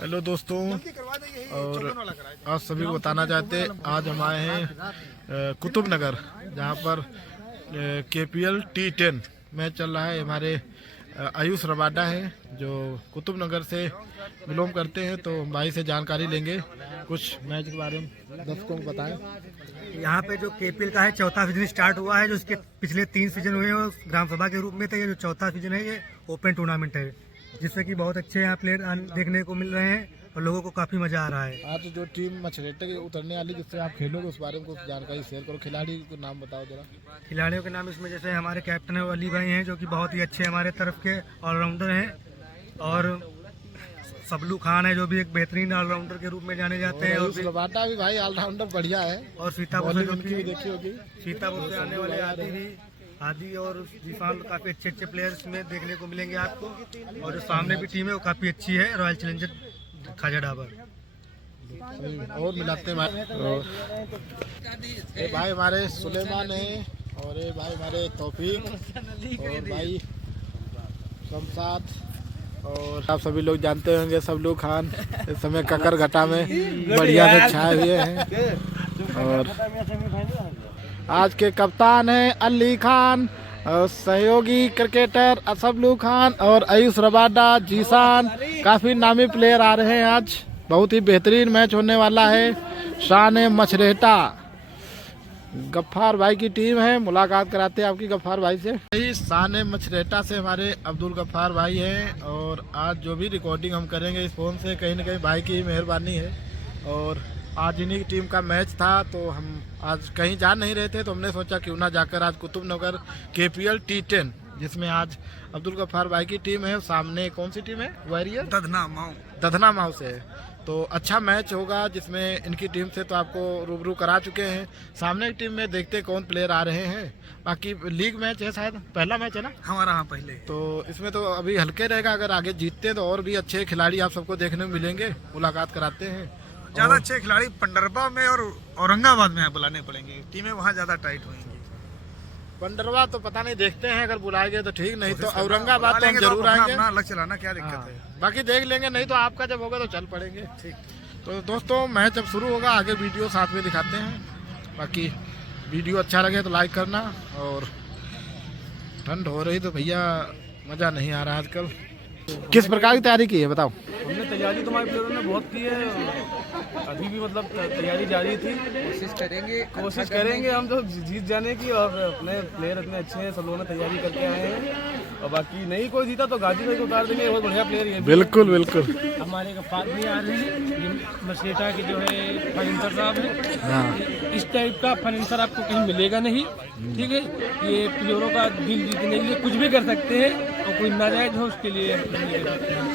Hello दोस्तों, और आज सभी को बताना चाहते आज हम आए हैं कुतुब नगर, जहाँ पर KPL T10 मैच चल रहा है। हमारे आयुष रबाडा है जो कुतुब नगर से बिलोंग करते हैं, तो भाई से जानकारी लेंगे कुछ मैच के बारे में। दर्शकों को बताएं। यहाँ पे जो KPL का है चौथा सीजन स्टार्ट हुआ है। जो इसके पिछले 3 सीजन हुए हैं ग्राम सभा के रूप में थे। ये जो चौथा सीजन है ये ओपन टूर्नामेंट है, जिससे कि बहुत अच्छे यहाँ प्लेयर देखने को मिल रहे हैं और लोगों को काफी मजा आ रहा है। आज जो टीम मछरेटे के उतरने वाली जिससे आप खेलोगे उस बारे में कुछ जानकारी शेयर करो। खिलाड़ी को नाम बताओ जरा। खिलाड़ियों के नाम इसमें जैसे हमारे कैप्टन है अली भाई हैं, जो कि बहुत ही अच्छे हमारे तरफ के ऑलराउंडर हैं, और सबलू खान है जो भी एक बेहतरीन ऑलराउंडर के रूप में जाने जाते हैं। और रबाडा भी भाई ऑलराउंडर बढ़िया है। और सीतापुर से देखी होगी, सीतापुर से आने वाले आदि और जीसान काफी अच्छे प्लेयर्स में देखने को मिलेंगे आपको। और जो सामने भी टीम है वो काफी अच्छी है, रॉयल चैलेंजर खाजा डाबर। और मिलाते हैं ये भाई हमारे सुलेमान है, और ये भाई हमारे तौफीक, और भाई शमशाद, और आप सभी लोग जानते होंगे सबलू खान इस समय ककर घटा में बढ़िया से छाए हुए हैं। और आज के कप्तान हैं अली खान, और सहयोगी क्रिकेटर सबलू खान और आयुष रबाडा, जीसान, काफ़ी नामी प्लेयर आ रहे हैं। आज बहुत ही बेहतरीन मैच होने वाला है। शान मछरेटा गफ्फार भाई की टीम है। मुलाकात कराते हैं आपकी गफ्फार भाई से। शान मछरेटा से हमारे अब्दुल गफ्फार भाई हैं, और आज जो भी रिकॉर्डिंग हम करेंगे इस फोन से कहीं ना कहीं भाई की मेहरबानी है। और आज इन्हीं की टीम का मैच था, तो हम आज कहीं जा नहीं रहे थे, तो हमने सोचा क्यों ना जाकर आज कुतुब नगर KPL T10 जिसमें आज अब्दुल गफ्फार भाई की टीम है, सामने कौन सी टीम है? वॉरियर दधना माऊ से है। तो अच्छा मैच होगा जिसमें इनकी टीम से तो आपको रूबरू करा चुके हैं। सामने की टीम में देखते कौन प्लेयर आ रहे हैं। बाकी लीग मैच है, शायद पहला मैच है ना हमारा। हाँ पहले। तो इसमें तो अभी हल्के रहेगा। अगर आगे जीतते हैं तो और भी अच्छे खिलाड़ी आप सबको देखने को मिलेंगे। मुलाकात कराते हैं। ज्यादा अच्छे खिलाड़ी पंडरबा में और औरंगाबाद में बुलाने पड़ेंगे, टीमें वहाँ ज्यादा टाइट होंगी। पंडरवा तो पता नहीं, देखते हैं अगर बुलाएंगे तो ठीक, नहीं तो औरंगाबाद तो हम जरूर आएंगे। अलग चलाना क्या दिक्कत है, बाकी देख लेंगे, नहीं तो आपका जब होगा तो चल पड़ेंगे। ठीक। तो दोस्तों मैच अब शुरू होगा, आगे वीडियो साथ में दिखाते हैं। बाकी वीडियो अच्छा लगे तो लाइक करना। और ठंड हो रही तो भैया मज़ा नहीं आ रहा आजकल। किस प्रकार की तैयारी की है बताओ। हमने तैयारी तो हमारे प्लेयरों ने बहुत की है, अभी भी मतलब तैयारी जारी थी। कोशिश करेंगे हम तो जीत जाने की, और अपने प्लेयर इतने अच्छे हैं, सब लोगों ने तैयारी करके आए हैं। और बाकी नहीं कोई जीता तो गाजी भाई को उतार देंगे, बहुत बढ़िया प्लेयर ये। बिल्कुल बिल्कुल। हमारे गफ्फार भी आ रहे हैं, मछरेटा के जो है फाइनेंसर साहब है। इस टाइप का फाइनेंसर आपको कहीं मिलेगा नहीं, ठीक है। ये प्लेयरों का दिल जीतने के लिए कुछ भी कर सकते हैं, और कोई नाजायज हो उसके लिए।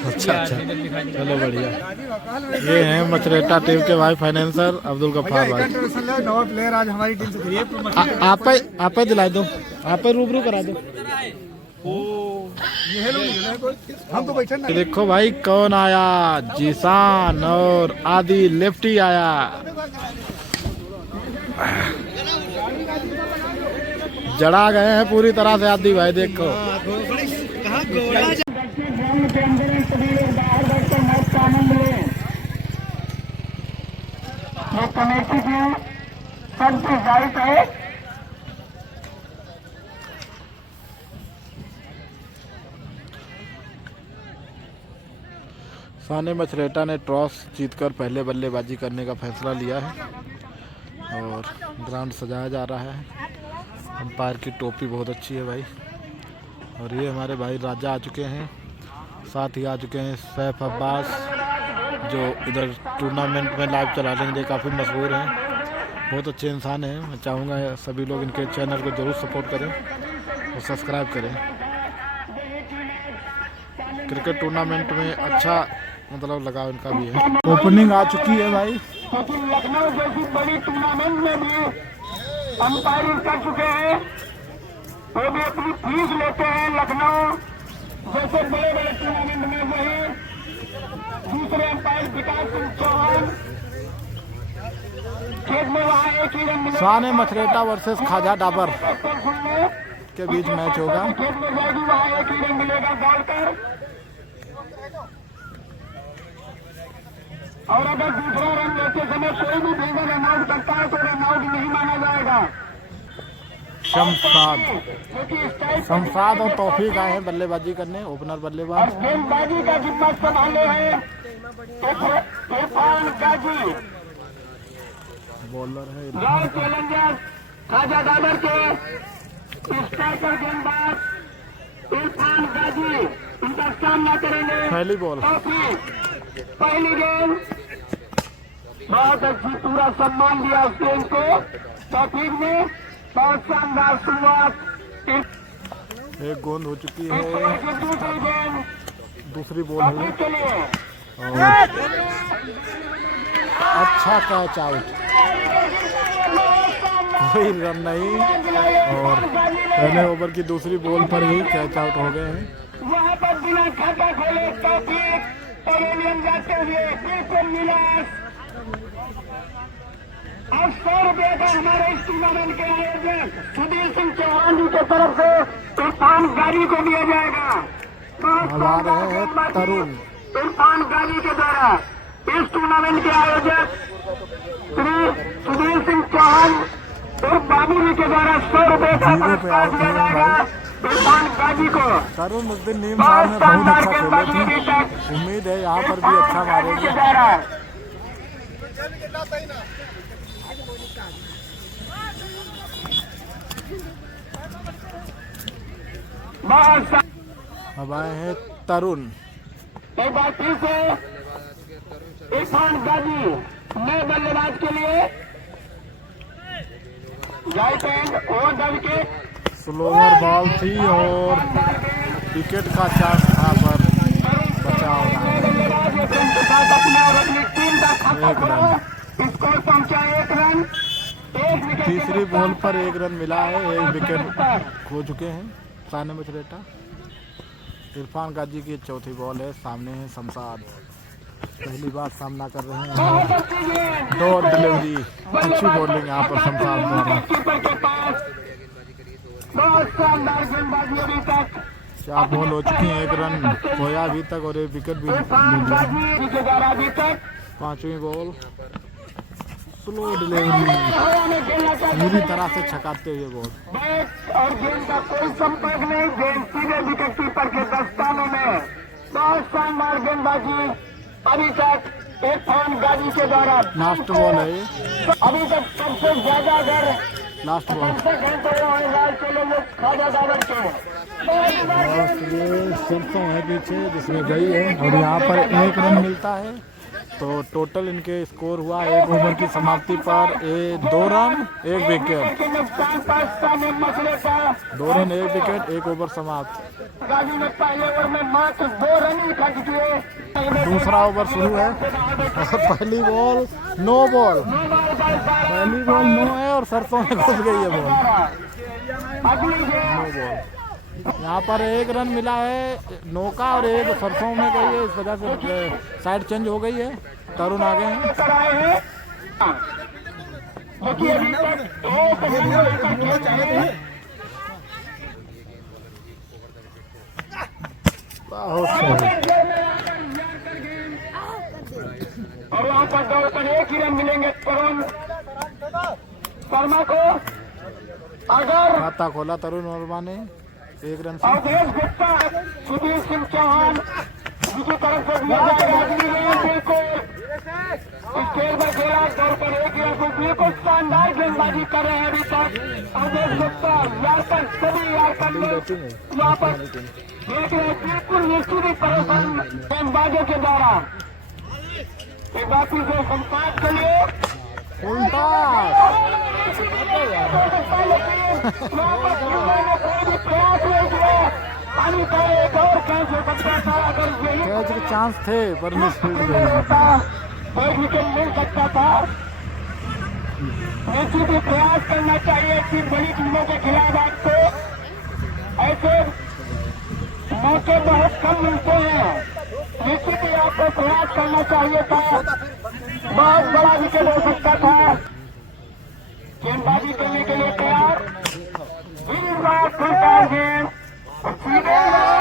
अच्छा, चलो बढ़िया। ये हैं मछरेटा टीम के भाई फाइनेंसर अब्दुल गफ्फार भाई। नवा प्लेयर आज हमारी टीम से आप दिला दो, आप रूबरू करा दो। हम तो बैठे ना। देखो भाई कौन आया, जीसान और आदि लेफ्टी आया। जड़ा गए हैं पूरी तरह से आदि भाई, देखो। कमेटी की सबकी जायज है। शान मछरेटा ने टॉस जीतकर पहले बल्लेबाजी करने का फैसला लिया है, और ग्राउंड सजाया जा रहा है। अंपायर की टोपी बहुत अच्छी है भाई। और ये हमारे भाई राजा आ चुके हैं, साथ ही आ चुके हैं सैफ अब्बास, जो इधर टूर्नामेंट में लाइव चला लेंगे, काफ़ी मशहूर हैं, बहुत अच्छे इंसान हैं। मैं चाहूँगा सभी लोग इनके चैनल को जरूर सपोर्ट करें और सब्सक्राइब करें। क्रिकेट टूर्नामेंट में अच्छा मतलब लगाव इनका भी है। ओपनिंग आ चुकी है भाई। लखनऊ जैसी बड़ी टूर्नामेंट में भी अंपायरिंग कर चुके हैं, वो भी अपनी फीस लेते हैं। लखनऊ जैसे बड़े बड़े टूर्नामेंट में वही दूसरे अंपायर विकास सिंह चौहान खेत में वहाँ एक ही रन। शान मछरेटा वर्सेस खाजा डाबर के बीच मैच होगा। खेत में जाएगी वहाँ एक ही रन मिलेगा डालकर। और अगर दूसरा रन लेते समय कोई भी फिल्डर रन आउट करता है तो रन आउट नहीं माना जाएगा। शमशाद और तौफीक आए हैं बल्लेबाजी करने, ओपनर बल्लेबाज। और गेंदबाजी का जिम्मा संभाले हैं इरफान गाजी, बॉलर है रॉयल चैलेंजर्स खाजा दादर के स्ट्राइकर गेंदबाज इरफान गाजी उनका सामना करेंगे। पहली बॉल, पहली गेंद बहुत अच्छी, पूरा सम्मान दिया उस गेंद को। तौफीक ने बहुत शानदार शुरुआत। एक गेंद हो चुकी है, दूसरी गेंद दूसरी बॉल है तौफीक के लिए और अच्छा कैच आउट, कोई रन नहीं और पहले ओवर की दूसरी बॉल पर ही कैच आउट हो गए हैं। वहाँ पर बिना खाता खोले तौफीक पवेलियन जाते हुए फिर से निराश। अब 100 रुपये का हमारे इस टूर्नामेंट के आयोजक सुधीर सिंह चौहान जी की तरफ से इरफान गाजी को दिया जाएगा। अब आ रहे हैं तरुण, इरफान गाजी के द्वारा इस टूर्नामेंट के आयोजक श्री सुधीर सिंह चौहान और बाबू जी के द्वारा 100 रुपये का पुरस्कार दिया जाएगा इरफान गाजी को। तरुण उस दिन नीम साहब ने बहुत अच्छा खेले थे, उम्मीद है यहाँ पर भी अच्छा मारेंगे। अब आए हैं तरुण, एक बार फिर से इरफान गाजी नए बल्लेबाज के लिए राइट हैंड और द विकेट। स्लोअर बॉल थी और विकेट का चांस था पर बचाव रहा। अपनी टीम का खाता खोला, स्कोर पहुंचा 1 रन। तीसरी बॉल पर 1 रन मिला है, 1 विकेट खो चुके हैं साने मचरेटा। इरफान गाजी की चौथी बॉल है, सामने है शमशाद, पहली बार सामना कर रहे हैं। डोर डिलीवरी, अच्छी बॉलिंग यहाँ पर शमशाद द्वारा। बहुत शानदार गेंदबाजी अभी तक। 4 बॉल हो चुकी हैं, 1 रन खोया अभी तक और 1 विकेट भी द्वारा अभी तक। 5वीं बॉल, स्लो डिलीवरी, पूरी तरह से छकाते हुए बॉल। बैट और गेंद का कोई संपर्क नहीं, गेंद सीधे विकेट कीपर के दस्तानों में। बहुत शानदार गेंदबाजी अभी तक इरफान गाजी के द्वारा। लास्ट बॉल है ये, अभी तक सबसे ज्यादा अगर लास्ट बॉल। खाजा दादर के ये सरसों है पीछे जिसमें गई है और यहाँ पर 1 रन मिलता है तो टोटल इनके स्कोर हुआ 1 ओवर की समाप्ति पर 2 run 1 wicket, 2 run 1 wicket, 1 over समाप्त। गाजी ने पहले ओवर में मात्र 2 रन खर्च किए। दूसरा ओवर शुरू है और पहली बॉल नो बॉल, पहली बॉल नो है और सरसों में घुस गई है बॉल, नो बॉल। यहाँ पर 1 रन मिला है नो का और 1 सरसों में गई है, इस वजह से साइड चेंज हो गई है, तरुण आ गए हैं। बहुत सही, और वहाँ पर दौड़ कर 1 ही रन मिलेंगे तरुण शर्मा को। अगर खाता खोला तरुण वर्मा ने 1 रन से। अवधेश गुप्ता सुधीर सिंह चौहान जिसकी तरफ से दिया जाएगा अगली गेंद बिल्कुल स्टेज पर खेला, दौड़ पर 1 रन को बिल्कुल शानदार गेंदबाजी कर रहे हैं अभी तक अवधेश गुप्ता। यारकर सभी यारकर लोग यहाँ पर देख रहे हैं, बिल्कुल निश्चित ही परेशान गेंदबाजों के द्वारा। एक बार फिर से संपाद के लिए उल्टा कैच के चांस थे पर मिस फील्ड गए। 1 विकेट मिल सकता था। निश्चित ही प्रयास करना चाहिए कि बड़ी टीमों के खिलाफ आपको ऐसे मौके बहुत कम मिलते हैं। निश्चित ही आपको प्रयास करना चाहिए था, बहुत बड़ा विकेट हो सकता था। गेंदबाजी करने के लिए तैयार,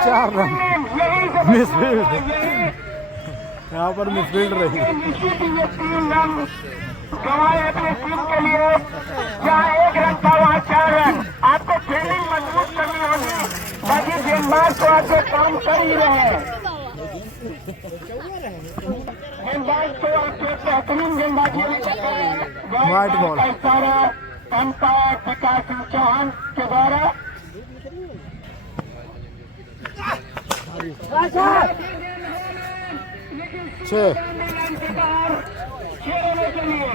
4 रन मिस फील्ड, यहाँ पर मिडफील्ड रही। निश्चित ही ये 3 रन गंवाए अपनी टीम के लिए। जहाँ 1 रन था वहाँ 4 रन। आपको फील्डिंग मजबूत करनी होगी, बाकी गेंदबाज तो आपके काम कर ही रहे हैं। गेंदबाज तो आपके बेहतरीन गेंदबाजी व्हाइट बॉल। इशारा अंपायर प्रकाश सिंह चौहान के द्वारा। खेलने के लिए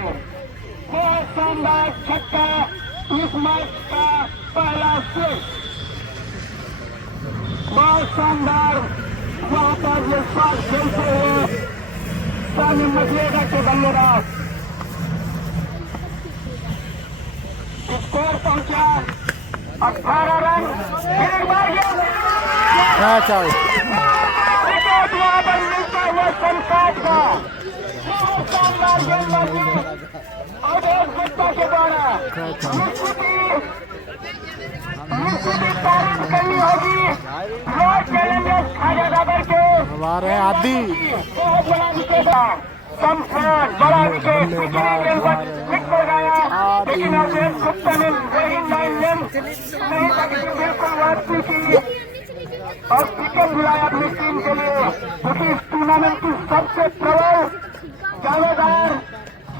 बहुत शानदार छक्का इस मैच का पहला स्विच। बहुत शानदार वहाँ पर ये शॉट खेलते हुए सामने मचलेगा के बल्लेबाज। स्कोर पहुंचा 18 रन। एक बार कैच आउट। विकेट वहाँ पर मिलता हुआ संसाद का शानदार गेंदबाजी अवधेश गुप्ता के द्वारा। निश्चित तारीफ करनी होगी रॉयल चैलेंजर्स खाजादाबर के। हमारे आदि बहुत बड़ा विकेट शमशाद, बड़ा विकेट हिट हो गया, लेकिन अवधेश गुप्ता ने वही 9 रन नहीं लगी, बिल्कुल वापसी की और विकेट दिलाया अपनी टीम के लिए, क्योंकि इस टूर्नामेंट की सबसे प्रबल दावेदार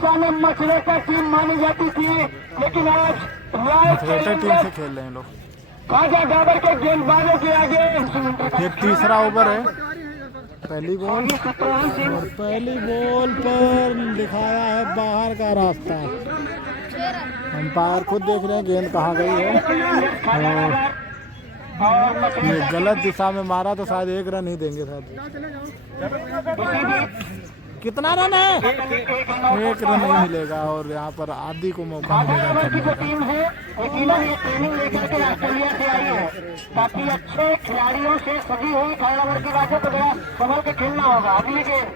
साने मछलेटा टीम मानी जाती थी। लेकिन आज रॉयल टीम से खेल रहे हैं लोग। खाजा डाबर के गेंदबाजों के आगे ये तीसरा ओवर है। पहली बॉल और पहली बॉल पर दिखाया है बाहर का रास्ता। अंपायर खुद देख रहे हैं गेंद कहाँ गई है। ये गलत दिशा में मारा तो शायद 1 रन ही देंगे शायद। कितना रन है? 1 रन नहीं मिलेगा और यहाँ पर आदि को मौका मिलेगा। जो टीम है वो तीनों ये ट्रेनिंग लेकर के ऑस्ट्रेलिया से आई है। काफी अच्छे खिलाड़ियों से सजी हुई खाजादाबर की बातों को जरा संभल के खेलना होगा। अगली गेंद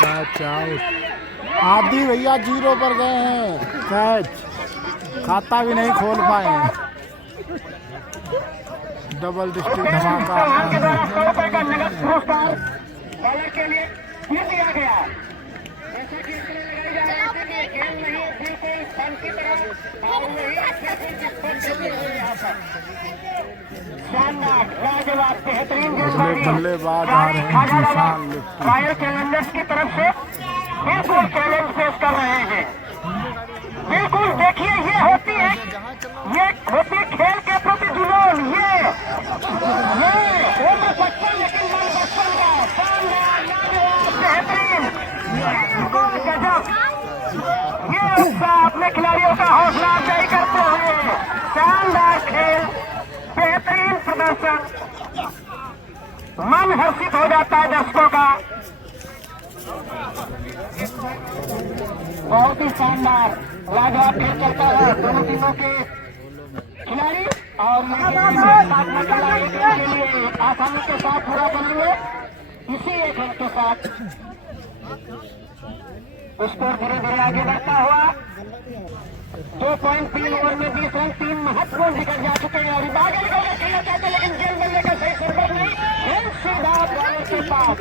कैच आउट। आदि भैया 0 पर गए हैं। कैच खाता भी नहीं खोल पाए। डबल डिस्ट्रिक्ट धमाका के द्वारा 100 रुपए का नगद पुरस्कार बॉलर के लिए फिर दिया गया। जैसा कि इसमें लगाई जा रही थी कि खेल नहीं बिल्कुल फन की तरह और वही यहाँ पर शानदार लाजवाब बेहतरीन बल्लेबाज आ रहे हैं। रॉयल चैलेंजर्स की तरफ से बिल्कुल चैलेंज पेश कर रहे हैं। बिल्कुल देखिए ये होती है खेल के प्रति जुनून। ये उम्र 55 लेकिन मन 55 का शानदार लाजवाब बेहतरीन बिल्कुल गजब। ये उत्साह अपने खिलाड़ियों का हौसला अफजाई करते हुए शानदार खेल, बेहतरीन प्रदर्शन, मन हर्षित हो जाता है दर्शकों का। बहुत ही शानदार लाजवाब खेल चलता है दोनों टीमों के खिलाड़ी और के लिए आसानी के साथ पूरा करेंगे। इसी 1 रन के साथ स्कोर धीरे धीरे आगे बढ़ता हुआ 2.3 ओवर में 20 रन, 3 महत्वपूर्ण विकेट जा चुके हैं। अभी आगे निकल कर खेलना चाहते लेकिन गेंद बनने का सही संपर्क नहीं। खेल सीधा बॉलर के पास।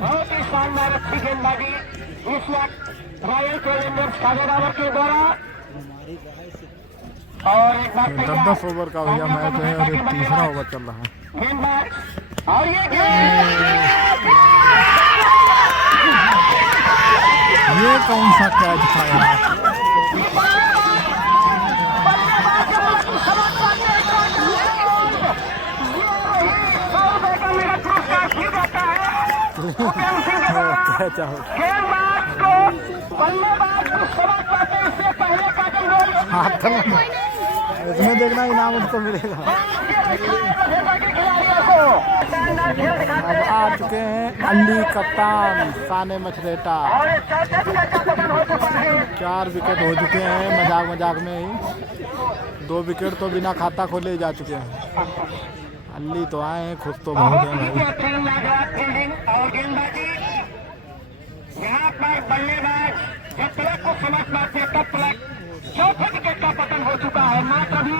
बहुत ही शानदार अच्छी गेंदबाजी इस वक्त रॉयल चैलेंजर्स खाजादाबर के द्वारा। और एक बात 10 ओवर का भैया मैच है और ये तीसरा ओवर चल रहा है। गेंदबाज और ये कौन सा कैच था यार? Catch out. गेंदबाज को बल्लेबाज को समझ पाते इससे पहले काटल गोल इसमें देखना इनाम उसको मिलेगा। अब आ चुके हैं अली कप्तान साने मछलेटा। 4 विकेट हो चुके हैं मजाक मजाक में ही। 2 विकेट तो बिना खाता खोले जा चुके हैं। अली तो आए हैं, खुश तो बहुत है भाई। और गेंदबाजी यहाँ पर बल्लेबाज जब तक को समझ पाते तब तक 4 विकेट का पतन हो चुका है। मात्र अभी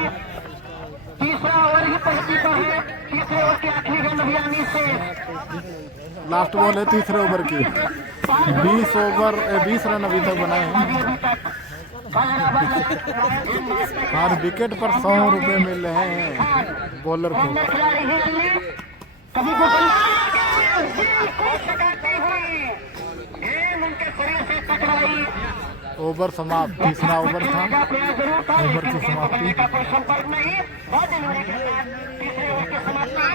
30 तीसरा ओवर ही प्रगति पर है। तीसरे ओवर की आखिरी गेंद अभियानी से लास्ट बॉल है तीसरे ओवर की। 20 रन अभी तक बनाए हैं। हर विकेट पर 100 रुपए मिल रहे हैं बॉलर को। कभी उनके शरीर से टकराई। ओवर समाप्त। तीसरा ओवर था, ओवर की समाप्ति। कोई संपर्क नहीं। बहुत जरूरी के साथ तीसरे ओवर की समाप्ति।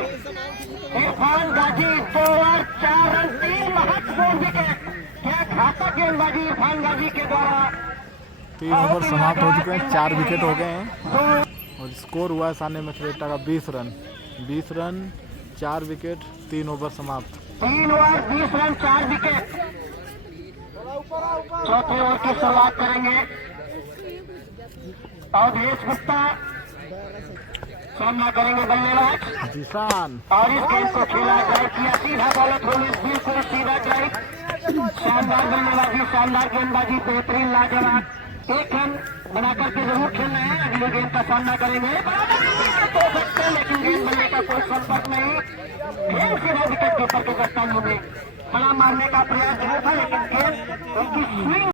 इरफान गाजी 2 ओवर 4 रन 3 महत्वपूर्ण विकेट। क्या घातक गेंदबाजी इरफान गाजी के द्वारा। 3 ओवर समाप्त हो चुके हैं, 4 विकेट हो गए हैं और स्कोर हुआ है सानिया मिश्रा का 20 रन। 20 रन 4 विकेट, 3 ओवर समाप्त। 3 ओवर 20 रन 4 विकेट। चौथे ओवर की शुरुआत करेंगे अवधेश गुप्ता, सामना करेंगे बल्लेबाज जिसान। और इस गेंद को खेला ड्राइव किया, सीधा बॉलर थोड़ी बिल्कुल सीधा ड्राइव। शानदार बल्लेबाजी, शानदार गेंदबाजी, बेहतरीन लाजवाब। 1 रन बना करके जरूर खेलना है। अगली गेंद का सामना करेंगे तो सकते, लेकिन गेंद बनने का कोई संपर्क नहीं। खेल सीधा विकेट कीपर के दस्तानों में खड़ा मारने का प्रयास जरूर था, लेकिन गेंद उनकी स्विंग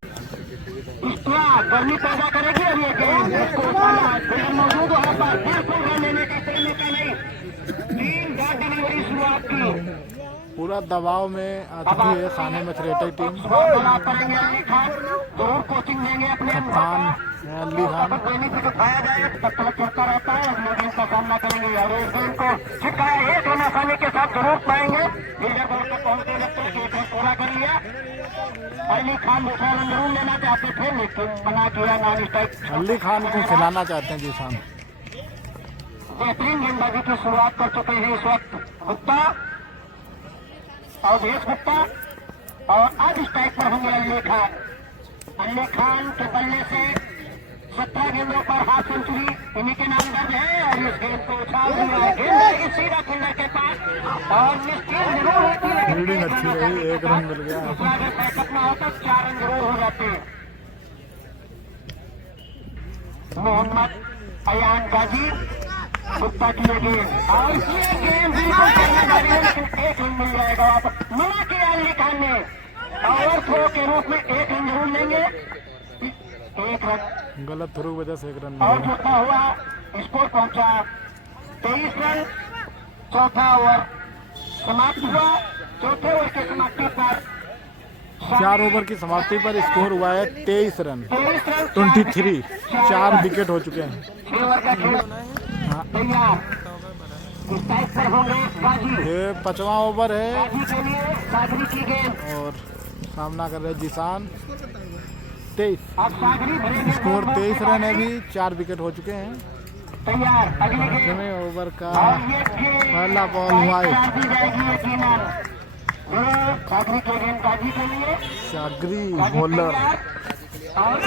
गर्मी पैदा करेगी। और ये गेंद उसको मौजूद वहां पर बिल्कुल रन लेने का कोई मौका नहीं। 3 डॉट डिलीवरी शुरुआत की। पूरा दबाव में आती है सानिया मिश्रा की टीम। करेंगे अली खान, जरूर कोचिंग देंगे अपने कप्तान अली खान। बेनिफिट उठाया जाए तब तक चलता रहता है। अगले गेंद का सामना करेंगे और इस गेंद को छिटकाया 1 रन आसानी के साथ जरूर पाएंगे। लीडर बोर्ड तक पहुंचने लगता है। 1 रन पूरा कर लिया। अली खान दूसरा रन जरूर लेना चाहते थे, लेकिन बना किया नॉन स्ट्राइक। अली खान को खिलाना चाहते हैं जिसान। बेहतरीन गेंदबाजी की शुरुआत कर चुके हैं इस वक्त गुप्ता, अवधेश गुप्ता। और आज स्ट्राइक पर होंगे अली खान। अली खान के बल्ले से 17 गेंदों पर हाफ सेंचुरी इन्हीं के नाम दर्ज है। और इस गेंद को उछाल दिया है, गेंद आएगी सीधा फील्डर के पास और निश्चित जरूर होती है। फील्डिंग अच्छी रही, 1 रन मिल गया। अगर पैकअप ना होता 4 रन जरूर हो जाते हैं। मोहम्मद अयान गाजी गुप्ता की गेंद और ये गेंद बिल्कुल करने वाली है, लेकिन 1 रन मिल जाएगा। वापस मना किया अली खान ने। ओवर थ्रो के रूप में 1 रन जरूर लेंगे। 1 रन गलत थ्रो की वजह से 1 रन और मिला। चौथा हुआ स्कोर पहुंचा 23 रन। चौथा ओवर समाप्त हुआ। चौथे ओवर की समाप्ति पर 4 ओवर की समाप्ति पर स्कोर हुआ है 23 रन। 23 4 विकेट हो चुके हैं। 6 ओवर का खेल तैयार। इस टाइप पर होंगे गाजी। ये 5वां ओवर है गाजी के लिए सागरी की गेंद और सामना कर रहे जिसान। 23 अब सागरी भरेंगे। स्कोर 23 रन है। अभी 4 विकेट हो चुके हैं। तैयार। अगली गेंद 5वें ओवर का और ये गेंद पहला बॉल वाइड। करा दी जाएगी यकीनन। सागरी की गेंद गाजी के लिए। सागरी बॉलर और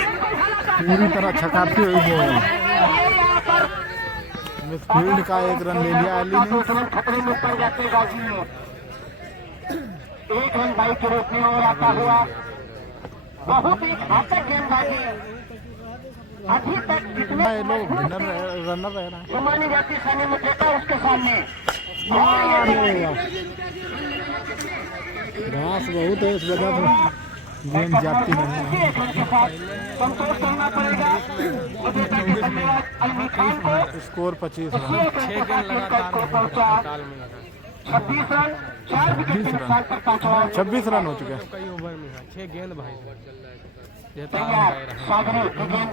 पूरी तरह छकाती हुई बॉल। मिडफील्ड का 1 रन ले लिया अली ने। तुरंत खतरे में पड़ जाते गाजी में। 1 रन बाई के रूप में और आता हुआ बहुत ही घातक गेंदबाजी। अभी तक जितने ये लोग रनर रह रहा है। मानी जाती सानिया मिश्रा उसके सामने घास बहुत है, इस वजह से गेंद जाती नहीं है। संतोष करना पड़ेगा अली खान को। Score 25 run. 6 गेंद लगातार पहुंचा 26 रन 4 विकेट के नुकसान पर 26 रन हो चुके हैं। कई ओवर में 6 गेंद भाई तैयार। सागरी की गेंद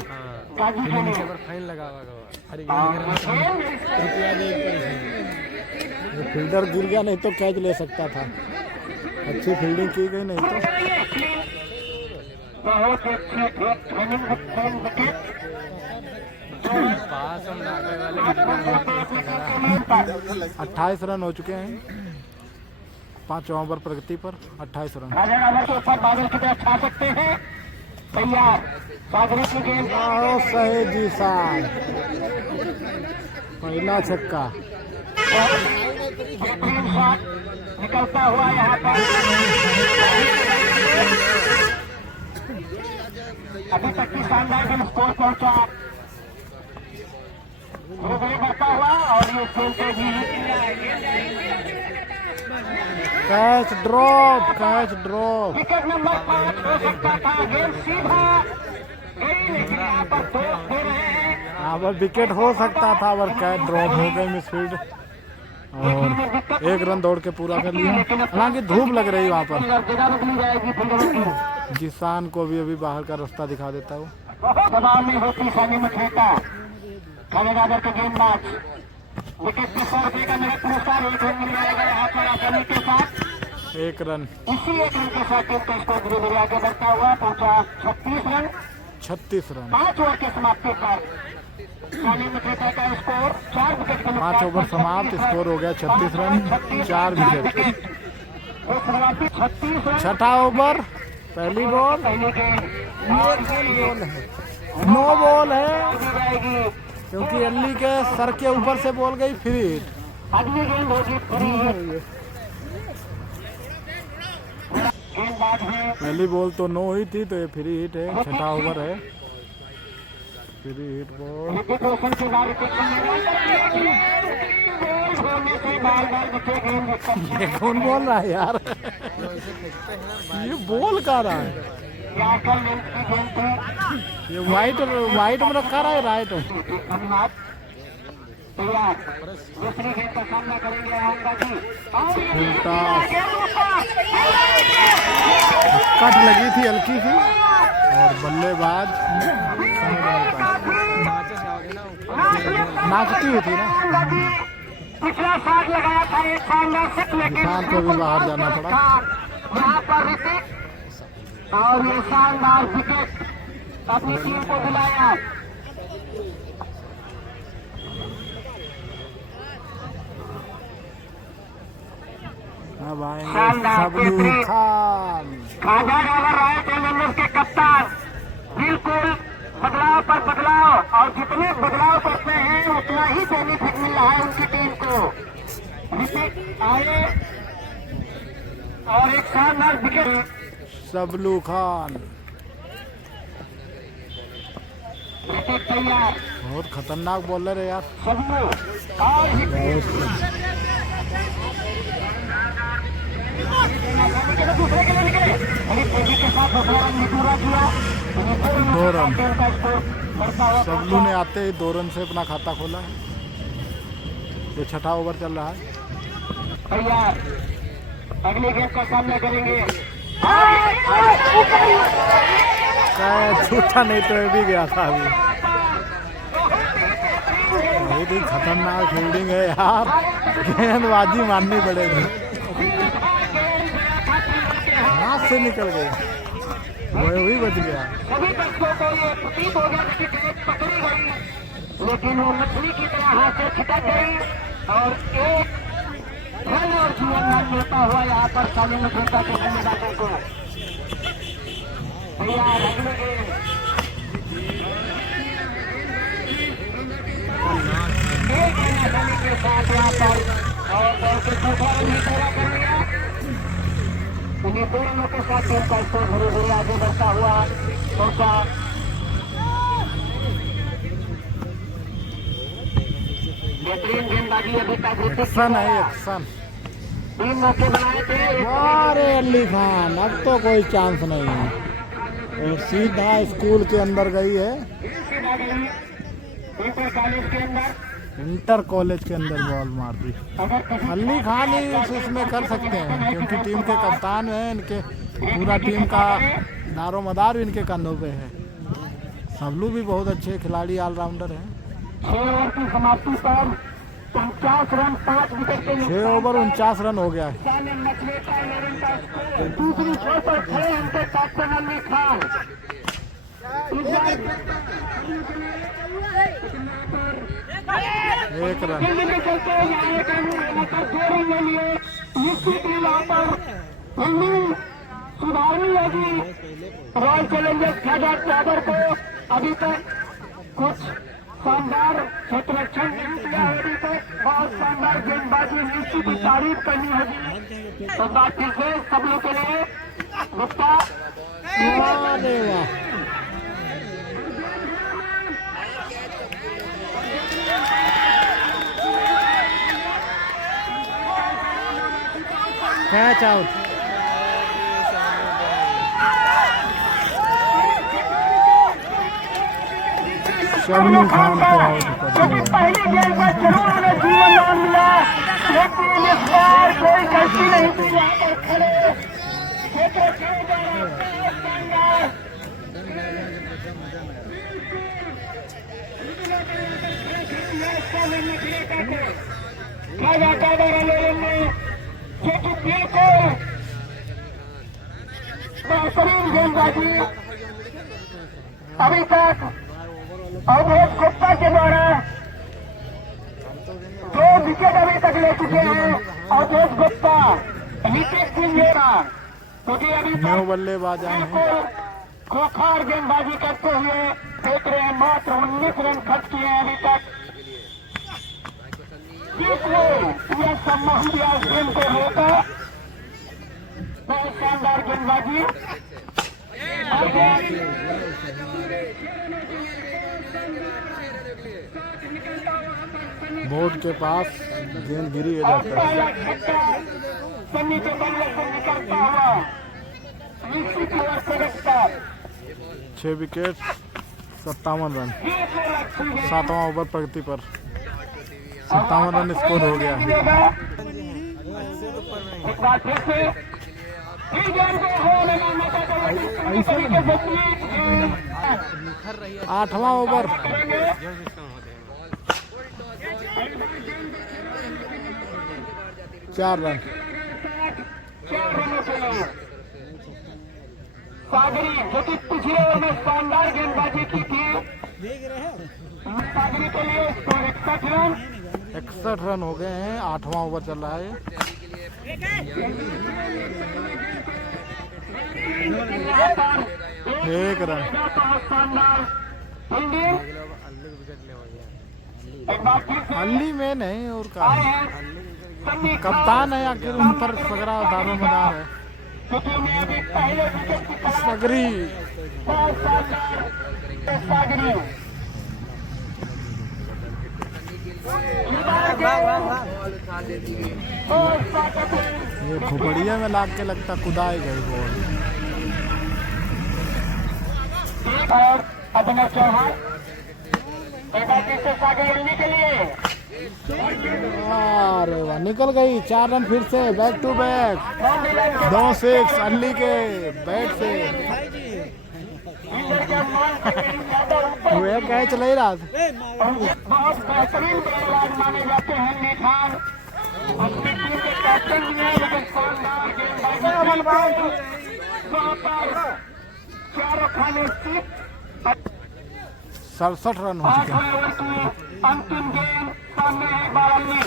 गाजी के लिए। फाइन लगा हरी वो फील्डर गिर गया, नहीं तो कैच ले सकता था। अच्छी फील्डिंग की गई, नहीं तो बहुत अच्छी रनिंग विकेट। 28 रन हो चुके हैं। 5वां ओवर प्रगति पर 28 रन। हजार ओवर के ऊपर बादल की तरफ छा सकते हैं। तैयार। सागरी की गेंद आओ सही जिसान। पहला छक्का। बेहतरीन शॉट निकलता हुआ यहाँ पर। अभी तक की शानदार गेंद स्कोर पहुंचा धीरे बढ़ता हुआ और ये खेलते भी catch drop, catch drop. Wicket number 5 हो सकता था। गेंद सीधा गई लेकिन यहाँ पर ठोक दे रहे हैं। यहाँ पर विकेट हो सकता था पर कैच ड्रॉप हो गई मिसफील्ड और 1 रन दौड़ के पूरा कर लिया। हालांकि धूप लग रही वहाँ पर। जगह बदली जाएगी फील्डरों की। जिसान को भी अभी बाहर का रास्ता दिखा देता हूँ। दबाव में होती सानी मठेटा खानेदार के गेंदबाज विकेट के 100 रुपये का नगद पुरस्कार 1 रन मिल जाएगा यहाँ पर आसानी के साथ। 1 रन, इसी 1 रन के साथ टीम का स्कोर धीरे धीरे आगे बढ़ता हुआ पहुंचा 36 रन। 36 रन। 5 ओवर के समाप्ति पर सानी मठेटा का स्कोर 4 विकेट के 5 ओवर समाप्त, स्कोर हो गया 36 रन, 4 विकेट। शुरुआती 36 रन। छठा ओवर, पहली बॉल, पहले के नो बॉल है जाएगी। क्योंकि अल्ली के सर के ऊपर से बॉल गई फ्री हिट। अगली गेंद होगी फ्री हिट। गेंदबाज है पहली बॉल तो नो हुई थी तो ये फ्री हिट है। छठा ओवर है, free hit ball. Hrithik Roshan के बाद ऋतिक होने से बार बार बचे गेंद ये कौन बोल रहा है यार? ये बोल कहाँ रहा है? याकर लेंथ की गेंद थी। ये वाइट में रखा रहा है, राइट। धन्यवाद। तैयार दूसरी गेंद का सामना करेंगे आऊंगा जी। उल्टा कट लगी थी हल्की सी और बल्लेबाज नाचती हुई थी ना। पिछला शॉट लगाया था एक शानदार सिक्स, लेकिन किसान को भी बाहर जाना पड़ा। यहाँ पर ऋतिक और ये शानदार विकेट अपनी टीम को दिलाया। अब आएंगे शानदार सबलू बेहतरीन। खान। खाजा डावर रॉयल चैलेंजर्स के कप्तान बिल्कुल बदलाव पर बदलाव, और जितने बदलाव करते हैं उतना ही बेनिफिट मिल रहा है उनकी टीम को। ऋतिक आए और एक शानदार विकेट। सबलू खान ऋतिक तैयार, बहुत खतरनाक बॉलर है यार। सबलू और दूसरे के लिए निकले। बड़ी तेजी के साथ दूसरा रन भी पूरा किया। 2 रन। टीम का स्कोर बढ़ता हुआ सबलू ने आते ही 2 रन से अपना खाता खोला है। ये छठा ओवर चल रहा है। तैयार, अगली गेंद का सामना करेंगे। छूटा नहीं तो ये भी गया था अभी। बहुत ही खतरनाक फील्डिंग है यार, गेंदबाजी माननी पड़ेगी। हाथ से निकल गई, वो भी बच गया। सभी दर्शकों को ये प्रतीत हो गया कि गेंद पकड़ी गई, लेकिन वो मछली की तरह हाथ से छिटक गई और एक रन और जीवन लाभ मिलता हुआ यहाँ पर सामने में खेलता के गेंदबाजों को। तैयार, अगली गेंद एक रन आसानी के साथ यहाँ पर और दौड़ के दूसरा रन भी पूरा कर लिया। उन्हीं 2 रनों के साथ टीम का स्कोर धीरे धीरे आगे बढ़ता हुआ पहुंचा। बेहतरीन गेंदबाजी अभी तक एक्शन है, एक्शन। 3 मौके बनाए थे। अरे अली खान, अब तो कोई चांस नहीं है। और सीधा स्कूल के अंदर गई है, सीधा गई इंटर कॉलेज के अंदर। इंटर कॉलेज के अंदर बॉल मार दी। अगर किसी अली खान ही इसमें कर सकते हैं क्योंकि टीम के कप्तान हैं, इनके पूरा टीम का दारोमदार भी इनके कंधों पे है। सबलू भी बहुत अच्छे खिलाड़ी, ऑलराउंडर हैं। 6 ओवर की समाप्ति पर 49 रन 5 विकेट के 6 ओवर 49 रन हो गया है। नुकसान में मछलेटा 11 का स्कोर। दूसरी छोर पर खड़े उनके कैप्टन अली खान। इस बार 1 रन। दिल्ली के चलते यहाँ एक रन लगातार 2 रन ले लिए। निश्चित ही यहाँ पर फील्डिंग सुधारनी होगी रॉयल चैलेंजर्स खाजा चादर को। अभी तक कुछ शानदार क्षेत्ररक्षण नहीं किया है, अभी तक बहुत शानदार गेंदबाजी निश्चित ही तारीफ करनी होगी। तो बात फिर से सब लोग के लिए गुप्ता अरे वाह। Catch out. शमी खान को आउट कर दिया। पहली गेंद पर जरूर उन्हें जीवन दान मिला, लेकिन इस बार कोई गलती नहीं थी। यहाँ पर खड़े क्षेत्र बेहतरीन गेंदबाजी अभी तक अवधेश गुप्ता के द्वारा 2 विकेट अभी तक ले चुके हैं अवधेश गुप्ता, हितेश सिंह, क्योंकि अभी 9 बल्लेबाज आए हैं। खोखार गेंदबाजी करते हुए देख रहे हैं। मात्र 19 रन खर्च किए हैं अभी तक। यह सम्मान दिया इस गेंद को रोका। बहुत शानदार गेंदबाजी। बोर्ड के पास गेंद गिरी है जाता है। सन्नी के बल्ले से निकलता हुआ 6 विकेट 57 रन। 7वां ओवर प्रगति पर 57 रन स्कोर हो गया है। एक बार फिर से 8वां ओवर 4 रन। सागरी जो कि पिछले ओवर में शानदार गेंदबाजी की थी, सागरी के लिए स्कोर 61 रन। 61 रन हो गए हैं। 8वां ओवर चल रहा है। 1 रन। बहुत शानदार फील्डिंग। एक बार फिर से अल्ली में नहीं और का आए हैं सन्नी कप्तान है, आखिर उन पर सगरा दारोमदार है। क्योंकि उन्हें अभी पहले विकेट की तलाश। सगरी बहुत शानदार सागरी। ये खोपड़िया में लाग के लगता कुदाई गई बॉल। और अभिनव चौहान एक बार फिर से सागरी उड़ने के लिए अरे वाह, निकल गई। 4 रन फिर से बैक टू बैक। 2 6 अल्ली के बैट से हुए कैच नहीं रहा। बहुत बेहतरीन बल्लेबाज माने जाते हैं निखार। अपनी टीम के कैप्टन भी हैं, लेकिन शानदार गेंदबाजी। वहाँ पर चारों खाने स्थित 67 रन हो चुके हैं। 8वें ओवर की अंतिम गेंद सामने है बावली।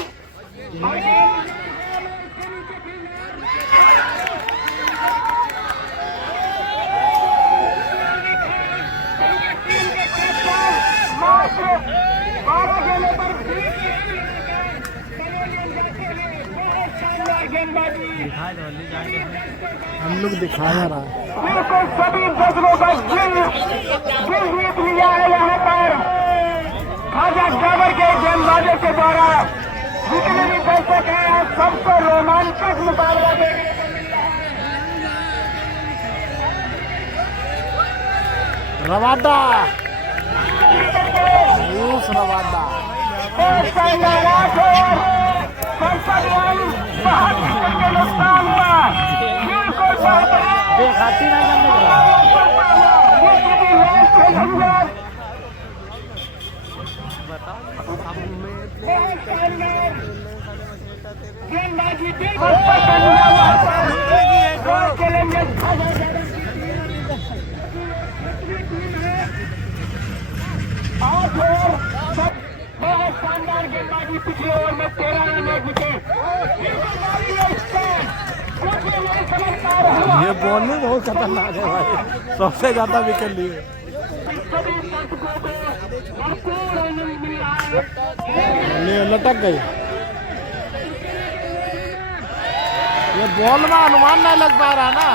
मात्र 12 गेंदों पर 20 शानदार गेंदबाजी। हम लोग दिखाया रहा है। बिल्कुल सभी जज्बों का दिल जीत लिया है यहाँ पर खाजा जावर के गेंदबाजों के द्वारा। जितने भी दर्शक हैं सबको रोमांचक मुकाबला देखने को मिलता है। रवाडा यूस रवाडा बहुत शानदार 8 ओवर 67 रन 72 रन का नुकसान हुआ। बिल्कुल देखाती ना गेंदबाजी बहुत शानदार गेंदबाजी। पिछले ओवर में 13 रन एक विकेट। नहीं समझ पा रहा ये बॉलिंग बहुत खतरनाक है भाई। सबसे ज्यादा विकेट लिए। सभी दर्शकों को भरपूर आनंद मिल रहा है। ये लटक गई। ये बॉल में अनुमान नहीं लग पा रहा ना।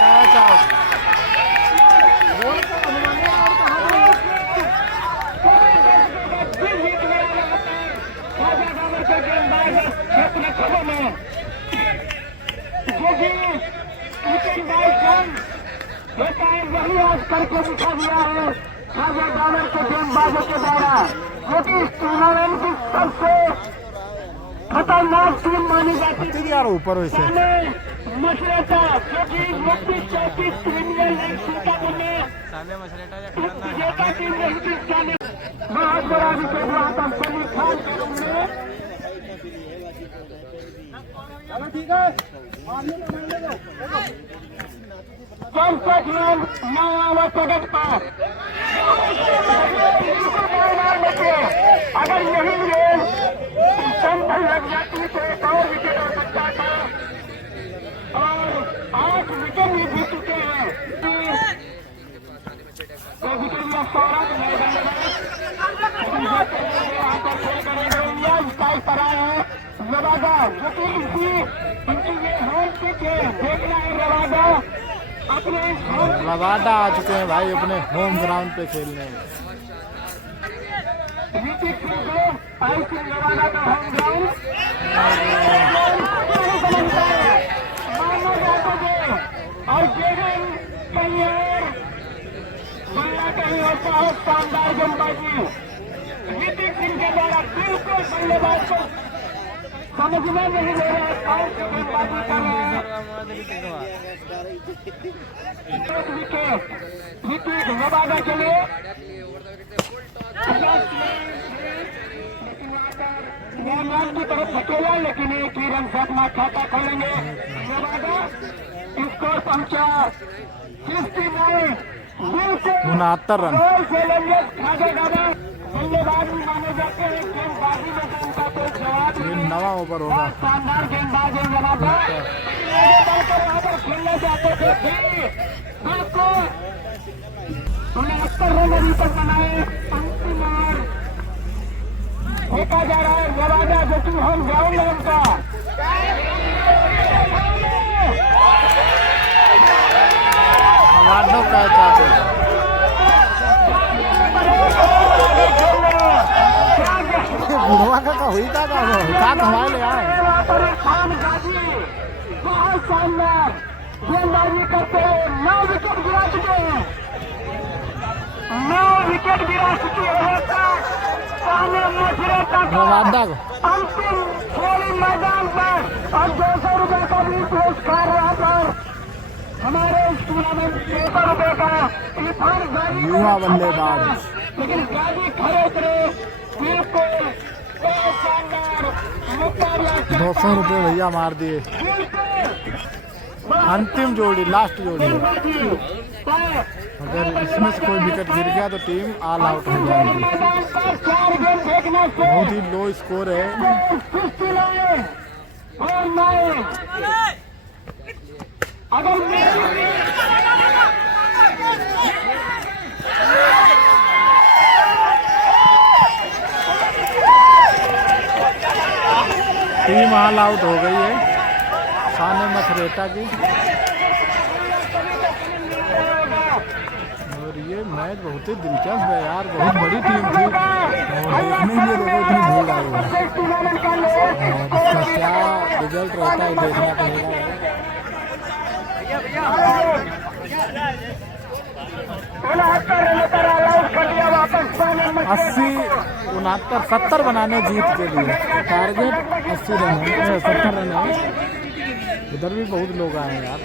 Catch out. क्योंकि क्रिकेट बाइक वही आज करके दिखा दिया है राजा डावर के गेंदबाजों के द्वारा, जो कि इस टूर्नामेंट की सबसे खतरनाक टीम मानी जाती है। यार ऊपर वैसे मशरेटा जो कि 34 प्रीमियर लीग सीतापुर में विजेता टीम रही थी, बहुत बड़ा विकेट हुआ था सलीम खान के रूम में। अगर यही गेंद स्टंप पर लग जाती तो एक और विकेट हो सकता था, और 8 विकेट भी जीत चुके हैं। तो विकेट या सौरभ स्ट्राइक पर आए हैं रवादा, जो कि इनकी ये होम पिच है। देखना है रवादा अपने रवादा आ चुके हैं भाई अपने होम ग्राउंड पे खेलने। रवादा का होम ग्राउंड और जगन तैयार बल्ला कहीं होता है शानदार गेंदबाजी ऋतिक सिंह के द्वारा बिल्कुल बल्लेबाज को समझना नहीं दे रहे और गेंदबाजी कर रहे हैं। ऋतिक रवादा के लिए मैदान की तरफ धकेला, लेकिन एक ही रन से अपना खाता खोलेंगे रवादा। स्कोर पहुंचा 69 69 रन। बल्लेबाज भी माने जाते हैं, गेंदबाजी में उनका कोई जवाब नहीं। नवा ओवर होगा। शानदार गेंदबाज है रवादा, वहां पर खेलने जाते थे बिल्कुल 69 रन अभी तक बनाए। अंतिम ओवर देखा जा रहा है रवादा, जो कि होम ग्राउंड है उनका। बुढ़वा का हुई का कमाल यार। बहुत शानदार गेंदबाजी करते हैं, 9 विकेट गिरा चुके हैं, 9 विकेट गिरा चुके हैं। रवादा को अंतिम थोड़ी मैदान पर और 200 रुपए का भी पुरस्कार वहाँ पर हमारे इस टूर्नामेंट 200 रुपए का इरफान गाजी, युवा बल्लेबाज। लेकिन गाजी खड़े उतरे बिल्कुल 200 रुपये भैया मार दिए। अंतिम जोड़ी, लास्ट जोड़ी। अगर इसमें से कोई विकेट गिर गया तो टीम ऑल आउट हो जाएगी। बहुत ही लो स्कोर है। टीम ऑल आउट हो गई है साने मछरेटा की। और ये मैच बहुत ही दिलचस्प है यार, बहुत बड़ी टीम थी और देखने के लिए देखो इतनी भीड़ आई है। और इसका क्या रिजल्ट रहता है देखना पड़ेगा। 80, 69, 70 बनाने जीत के लिए टारगेट 80 रन है, 70 रन है। इधर भी बहुत लोग आए हैं यार।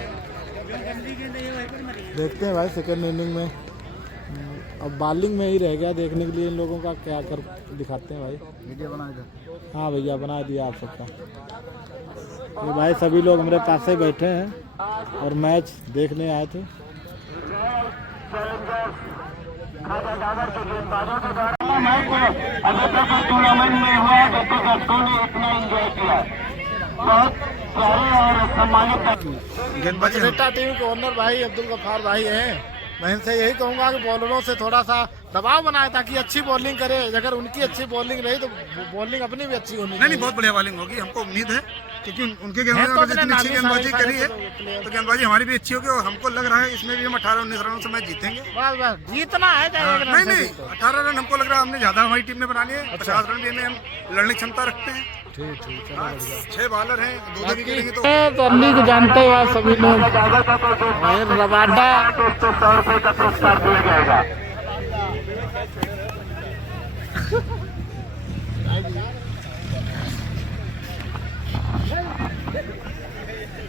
देखते हैं भाई सेकेंड इनिंग में। अब बॉलिंग में ही रह गया देखने के लिए इन लोगों का क्या कर दिखाते हैं भाई। वीडियो बना दो। हाँ भैया बना दिया आप सबका। तो भाई सभी लोग हमारे पास से बैठे हैं और मैच देखने आए थे। टूर्नामेंट में हुआ तो दर्शकों ने इतना एंजॉय किया, बहुत प्यारे और सम्मानित। मछरेटा टीम के ओनर भाई अब्दुल गफ्फार भाई हैं। मैं इनसे यही कहूँगा कि बॉलरों से थोड़ा सा दबाव बनाए ताकि अच्छी बॉलिंग करे। अगर उनकी अच्छी बॉलिंग रही तो बॉलिंग अपनी भी अच्छी होनी चाहिए। नहीं, बहुत बढ़िया बॉलिंग होगी, हमको उम्मीद है, क्योंकि उनके गेंदबाजी ने जितनी अच्छी गेंदबाजी करी है तो गेंदबाजी हमारी भी अच्छी होगी। और हमको लग रहा है इसमें भी हम 18-19 रनों से मैच जीतेंगे। बस जीतना है। नहीं, 18 रन हमको लग रहा है हमने ज्यादा हमारी टीम ने बना लिए। 50 रन भी हमें हम लड़ने की क्षमता रखते हैं। ठीक ठीक चलो बढ़िया। 6 बॉलर हैं, 2 गिरेंगे तो तो अल्ली को जानते हो आप सभी लोग। और रबाडा दोस्तों 100 रुपए का पुरस्कार दिया जाएगा।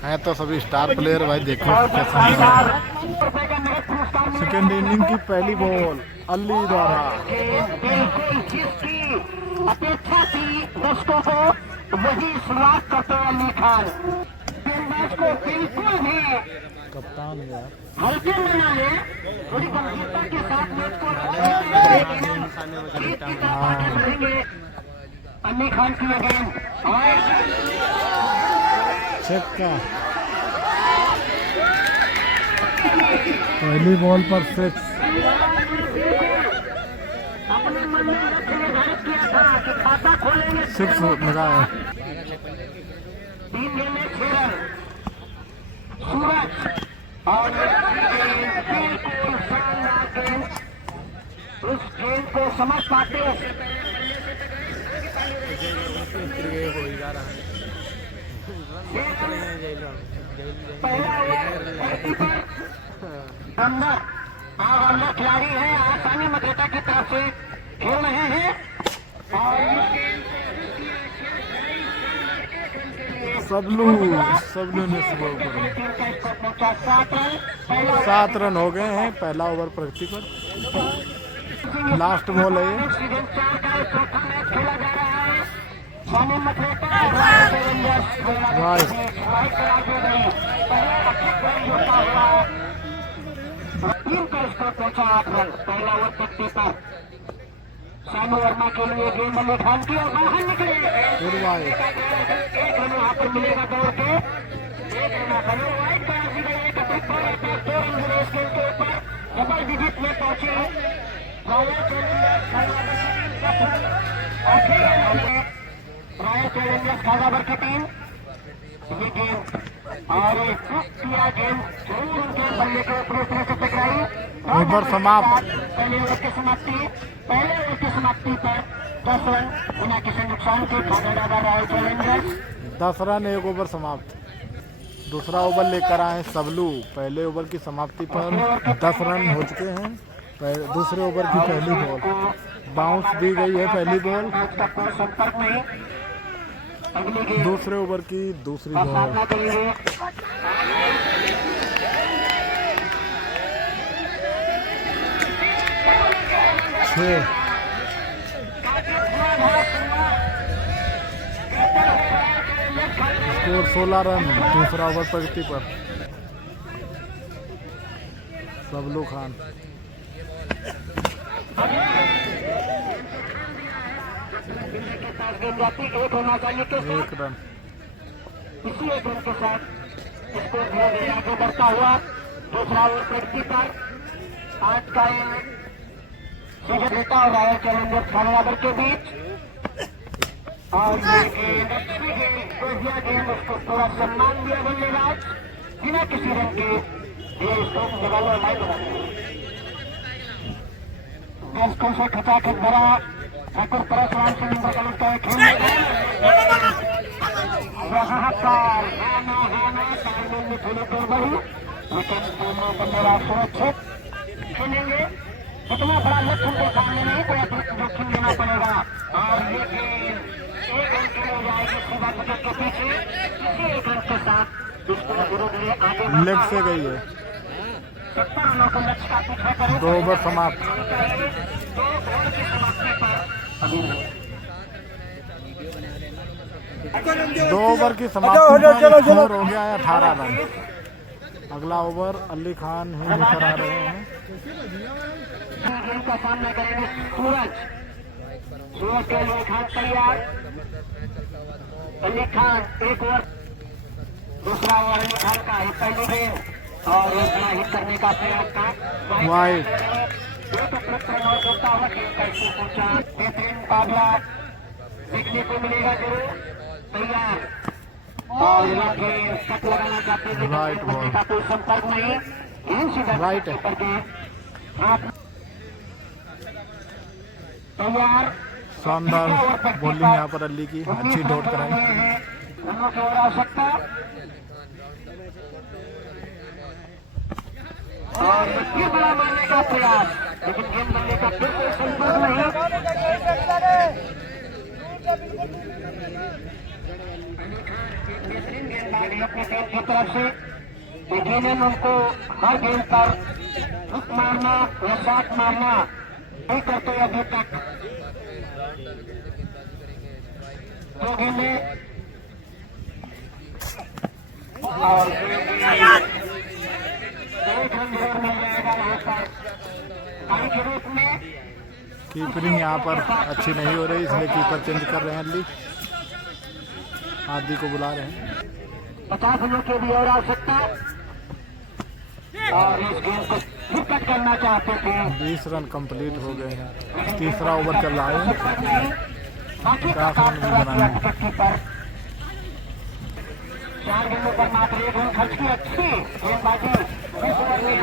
है तो सभी स्टार प्लेयर भाई। देखो कैसा सेकेंड इनिंग की पहली बॉल अल्ली द्वारा। बिल्कुल जिसकी अपेक्षा थी दोस्तों को वही शुरुआत करते हैं अली खान। गेंदबाज को बिल्कुल भी कप्तान यार हल्के में न ले, थोड़ी गंभीरता के साथ मैच को रहेंगे। अली खान की ये गेंद छक्का। पहली बॉल पर 6। अपने मन में लक्ष्य निर्धारित किया था कि खाता खोलेंगे 6 मिला है। 3 गेंदें 6 रन। सूरज और बिल्कुल शानदार गेंद। उस गेंद को समझ पाते अंदर अंदर खिलाड़ी है आसानी मकेता की तरफ से खेल रहे हैं और सबलू ने सुबह पहुंचा 7 रन। 7 रन हो गए हैं पहला ओवर प्रगति पर। लास्ट बॉल है ये। सीजन 4 का चौथा मैच खेला जा रहा है। सानी मकेता राइट तीन का स्कोर पहुंचा 8 रन। पहला ओवर पट्टी पर सानू वर्मा के लिए गेंद अली खान की और बाहर निकले। फिर भाई 1 रन वहां पर मिलेगा दौड़ के। 1 रन बनो वाइट का सीधे 1 2 रन के ऊपर डबल डिजिट में पहुंचे रॉयल चैलेंजर्स खाजाबर की टीम। ये गेंद और किया गेंद जरूर उनके बल्ले के ऊपर उस तरह से टकराई। ओवर समाप्त। पहले ओवर की समाप्ति पर 10 रन बिना किसी नुकसान के खानेदार रॉयल चैलेंजर्स। 10 रन 1 ओवर समाप्त। दूसरा ओवर लेकर आए सबलू। पहले ओवर की समाप्ति पर 10 रन हो चुके हैं। दूसरे ओवर की पहली बॉल बाउंस दी गई है। पहली बॉल संपर्क नहीं। अगली गेंद दूसरे ओवर की दूसरी बॉल। सामना करेंगे। Score 16 run. दूसरा ओवर प्रगति पर सबलू खान। के साथ गेंद जाती 1 होना चाहिए के साथ 1 रन। इसी 1 रन के साथ स्कोर धीरे धीरे आगे बढ़ता हुआ दूसरा ओवर प्रगति पर। आज का सीजन नेता और रॉयल चैलेंजर्स खानेदार के बीच और ये गेंद अच्छी गेंद बढ़िया गेंद। उसको थोड़ा सम्मान दिया बल्लेबाज बिना किसी रन के। ये स्कोर जगह लाइन बना दर्शकों से खचाखच भरा ठाकुर परशुराम सिंह नंबर का लगता है खेल वहाँ पर तालमेल में थोड़ी देर बढ़ी लेकिन दोनों बल्लेबाज सुरक्षित खेलेंगे। इतना बड़ा लक्ष्य उनके सामने नहीं कोई अतिरिक्त जोखिम लेना पड़ेगा। और ये गेंद 1 रन के लिए जाएगी सीधा विकेट के पीछे। इसी 1 रन के साथ इसको धीरे धीरे आगे लेग से गई है। 70 रनों को लक्ष्य का पीछा करें। 2 ओवर समाप्त। 2 ओवर की समाप्ति पर अभी 2 ओवर की समाप्ति पर स्कोर हो गया है 18 रन। अगला ओवर अली खान ही लेकर आ रहे हैं। गेंद का सामना करेंगे सूरज के लिए खान तैयार। अली खान 1 ओवर दूसरा ओवर अली खान का है। पहली गेंद और एक बड़ा हिट करने का प्रयास था वाइड। 2 रन और होता हुआ गेंद का स्कोर पहुंचा। बेहतरीन मुकाबला देखने को मिलेगा जरूर। तैयार और गेंद कट लगाना चाहते हैं राइट बॉल। का कोई संपर्क नहीं। गेंद सीधा राइट है। करके तैयार शानदार बॉलिंग यहाँ पर अली की, अच्छी डॉट कराई। रनों की ओर आवश्यकता और ये बड़ा मारने का प्रयास, लेकिन गेंद बल्ले का फिर कोई संपर्क नहीं। बेहतरीन गेंदबाजी अपने टीम की तरफ से, यकीनन उनको हर गेंद पर हुक मारना या शॉट मारना नहीं करते अभी तक। दो गेंदें और एक रन जरूर मिल जाएगा वहां पर पानी के रूप में। कीपरिंग यहाँ पर अच्छी नहीं हो रही, इसलिए कीपर चेंज कर रहे हैं अली, आदि को बुला रहे हैं। 50 रनों के लिए और आवश्यकता और इस गेंद को फिर कट करना चाहते थे। 20 रन कंप्लीट हो गए हैं, तीसरा ओवर चल रहा है। बाकी का काम पूरा किया विकेट कीपर। 4 गेंदों पर मात्र 1 रन खर्च की अच्छी गेंदबाजी। इस ओवर में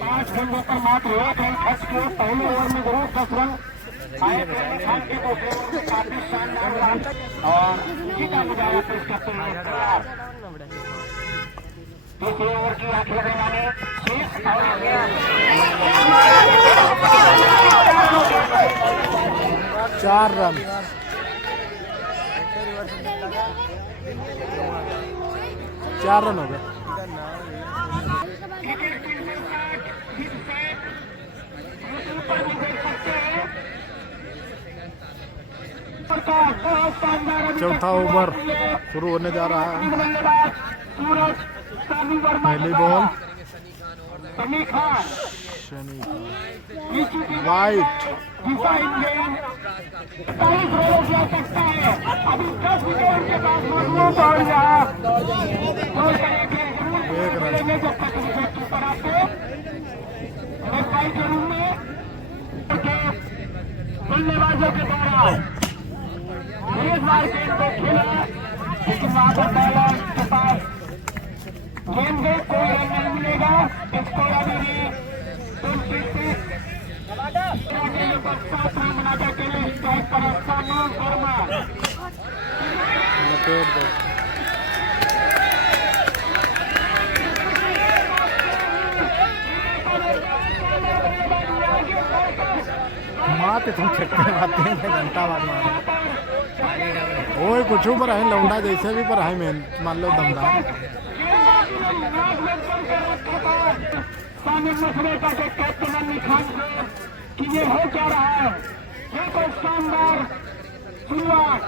5 गेंदों पर मात्र 1 रन खर्च किए। पहले ओवर में जरूर 10 रन आए थे, दूसरे ओवर में काफी शानदार रन और जीता मुजाहिदा पेश करते हैं। तीसरे ओवर की आखिरी गेंदबाजी शेष और 4 रन। 4 रन हो गए। चौथा ओवर शुरू होने जा रहा है। पहली बॉल शनी खान, वाइट, एक रन। बल्लेबाजों के द्वारा एक बार गेंद को खेला, लेकिन वहां पर बॉलर के पास गेंद में कोई रन नहीं मिलेगा। स्कोर अभी भी 26 पर 7 रन बनाकर के लिए स्ट्राइक पर सानू वर्मा। माते तुम छक्के मारते हैं, घंटा बाद मारे ओए कुछ पर है लौंडा जैसे भी पर है मेन मान लो दमदार। कैप्टन अली खान को कि ये हो क्या रहा है, ये कोई शानदार शुरुआत,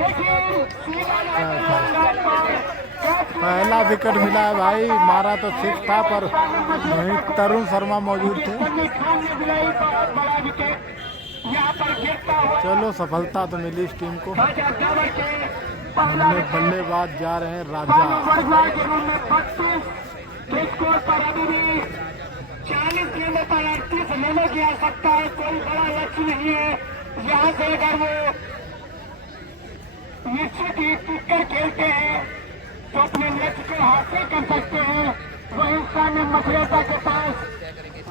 लेकिन पहला विकेट मिला है भाई, मारा तो 6 था पर वहीं तरुण शर्मा मौजूद थे। चलो सफलता तो मिली इस टीम को। बल्लेबाज जा रहे हैं राजा। स्कोर पर अभी भी 40 गेंदों पर 38 लेने की आवश्यकता है। कोई बड़ा लक्ष्य नहीं है यहाँ से, अगर वो निश्चित ही टिककर खेलते हैं तो अपने लक्ष्य को हासिल कर सकते हैं। वही सामने मथुरेता के पास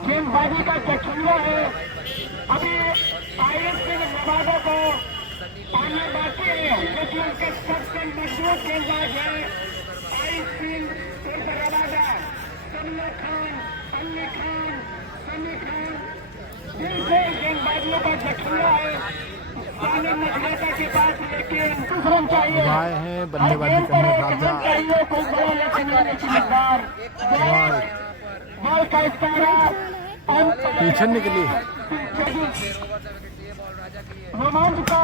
गेंदबाजी का जखीरा है। अभी आईएससी नवादा को पाना बाकी है, लेकिन उनके सबसे मजबूत गेंदबाज है आईएससी नवादा, समीर खान, अली खान, सनी खान। जिनसे गेंदबाजियों का जखीरा है आने मथुरेता के पास, लेकिन रन चाहिए। आए हैं बल्लेबाजी करने राजा। कोई बड़ा लक्ष्य नहीं समझदार बॉल का इशारा पीछे निकली। रोमांच का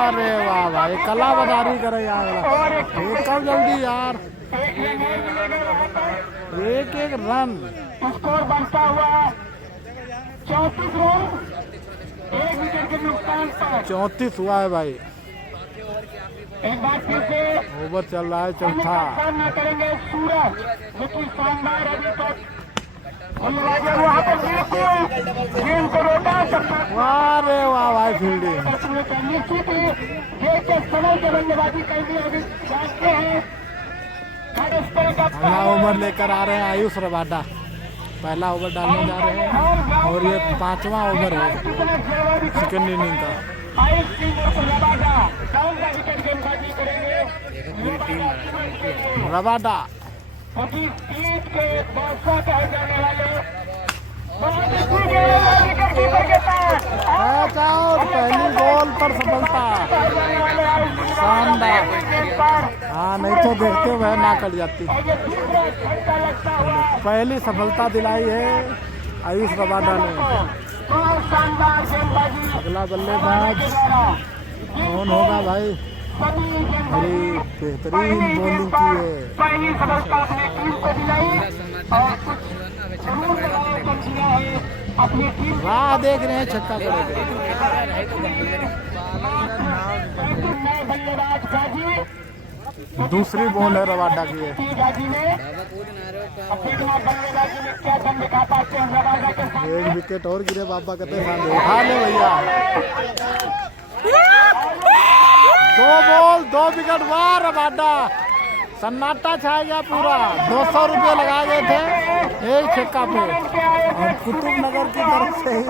अरे वाह भाई, कला बदारी करे यार, कब जल्दी यार, एक रन। स्कोर बनता हुआ 34 रन, 1 विकेट के नुकसान पर 34 हुआ है भाई। एक बार फिर से ओवर चल रहा है चौथा। सामना करेंगे सूरज, लेकिन शानदार अभी तक वहाँ पर गेंद को रोका सकता। अरे वाह भाई फील्डिंग। निश्चित ही देश के समय के बल्लेबाजी करनी अभी जानते हैं, अगला ओवर लेकर आ रहे हैं आयुष रबाडा। पहला ओवर डालने जा रहे हैं और ये 5वां ओवर है सेकंड इनिंग का। रबाडा कैच आउट, पहली बॉल पर सफलता, शानदार। हाँ नहीं तो देखते हुए ना कट जाती। पहली सफलता दिलाई है आयुष रबाडा ने। अगला बल्लेबाज कौन होगा भाई? बड़ी बेहतरीन बॉलिंग की है। पहली सफलता अपनी टीम को दिलाई और अपनी टीम वाह देख रहे हैं छक्का करेंगे। बल्लेबाज गाजी दूसरी बॉल है रबाडा की है। गाजी ने अपनी बल्लेबाजी में क्या दम दिखा पाते हैं रबाडा के साथ। एक विकेट और गिरे बाबा कहते हैं उठा ले भैया। 2 बॉल 2 विकेट। वाह रबाडा, सन्नाटा छा गया पूरा। 200 रुपये लगाए गए थे एक छक्का पे और कुतुब नगर की तरफ से ही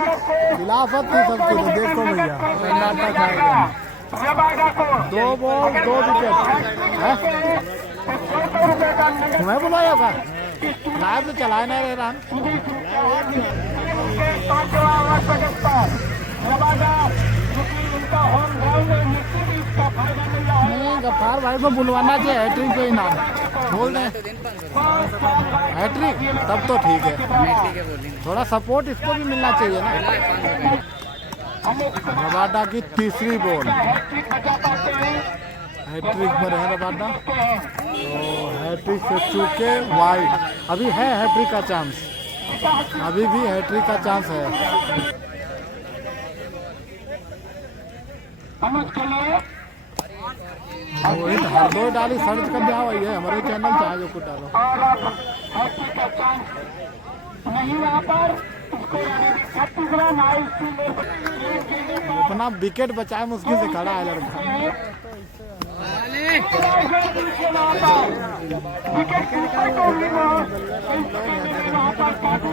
खिलाफत थी सबकी। तो देखो भैया सन्नाटा छा गया। 2 बॉल 2 विकेट। तुम्हें बुलाया था लाइव तो चलाए नहीं रहे रन। नहीं गफ्फार भाई को बुलवाना चाहिए हैट्रिक पे इनाम बोल दें। हैट्रिक तब तो ठीक है, थोड़ा सपोर्ट इसको भी मिलना चाहिए ना। रबाडा की तीसरी बॉल, हैट्रिक पर है रबाडा और हैट्रिक से चूके वाइड। अभी है हैट्रिक का चांस, अभी भी हैट्रिक का चांस है। रोहित हरदोई डाली सर्च कर दिया हुई है हमारे चैनल चाहे जो कुछ डालो। अपना विकेट बचाए मुश्किल से खड़ा है लड़का।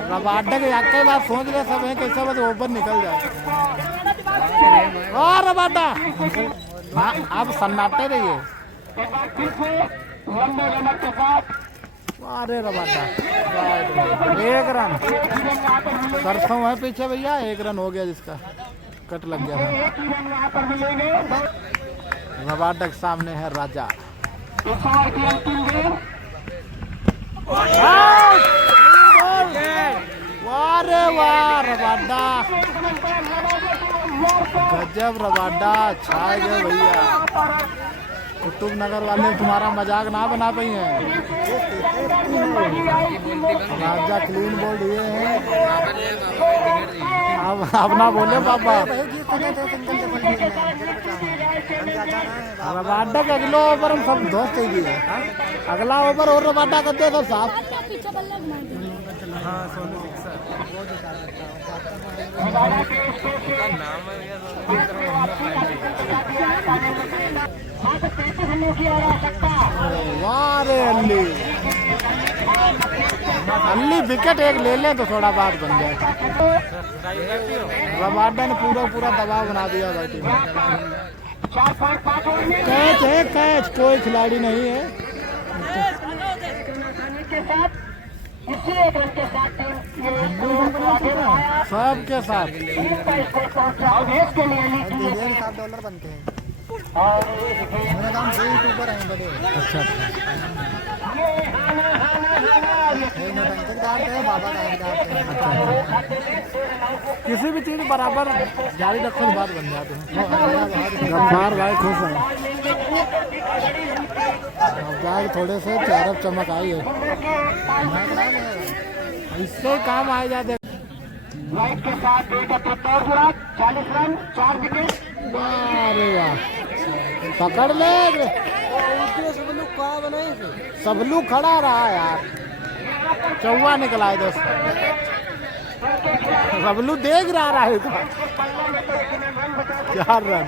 रबाडा के कई बार सोच रहे सब है कैसे बस ओवर निकल जाए। और रबाडा हाँ आप सन्नाटे रहिए। अरे रबाडा 1 रन, सरसों है पीछे भैया। 1 रन हो गया जिसका कट लग गया था। रबाडा के सामने है राजा। वाह रे वाह रबाडा, गजब रबाडा छा गए भैया। कुतुब नगर वाले तुम्हारा मजाक ना बना पाई हैं। राजा क्लीन बोल्ड ये है। अब ना बोले पापा। रबाडा के अगला ओवर हम सब दोस्त ही है। अगला ओवर और रबाडा करते तो साफ। वाह रे अल्ली, अल्ली विकेट एक ले लें तो थोड़ा बात बन जाए। रबाडा ने पूरा दबाव बना दिया बैटिंग। कैच है कैच, कोई खिलाड़ी नहीं है। सबके साथ $7 बनते हैं। मेरा काम से यूट्यूबर है बड़े। अच्छा बाबा किसी भी चीज बराबर जारी रखो तो बात बन जाते हैं। गफ्फार भाई खुश हैं, अब थोड़े से चारब चमक आई है, इससे काम आ जाते। लाइट के साथ 40 रन 4 विकेट। अरे वाह पकड़ ले, सबलू खड़ा रहा यार। चौवा निकला है 10। सबलू देख रहा है 4 रन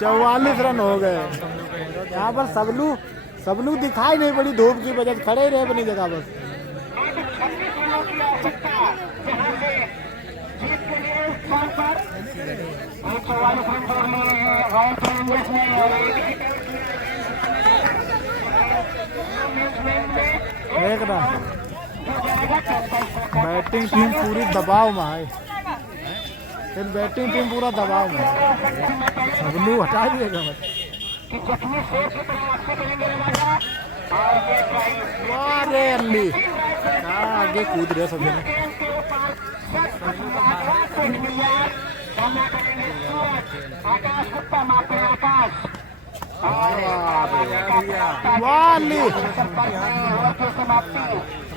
44 रन हो गए यहाँ पर। सब लोग दिखाई नहीं पड़ी धूप की वजह से खड़े ही रहे अपनी जगह बस। देख ना बैटिंग टीम पूरी दबाव में है, फिर बैटिंग टीम पूरा दबाव में है। सब लोग हटा दिएगा मत। अरे अल्ली आगे कूद रहे सब जने।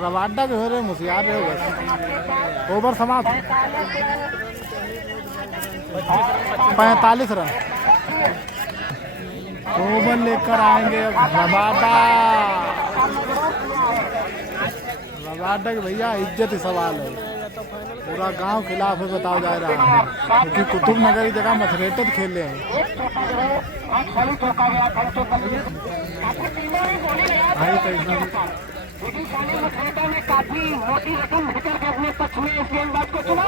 रवाडा के हो रहे मुसियार रहे बस। ओवर समाप्त 45 रन। ओवर लेकर आएंगे रवाडा। रवाडा के भैया इज्जत ही सवाल है, पूरा गांव खिलाफ है बताओ जा रहा है, क्योंकि कुतुब नगर की जगह मथरेटत खेल रहे हैं। काफी मोटी रकम लेकर के अपने पक्ष में इस गेंदबाज को चुना।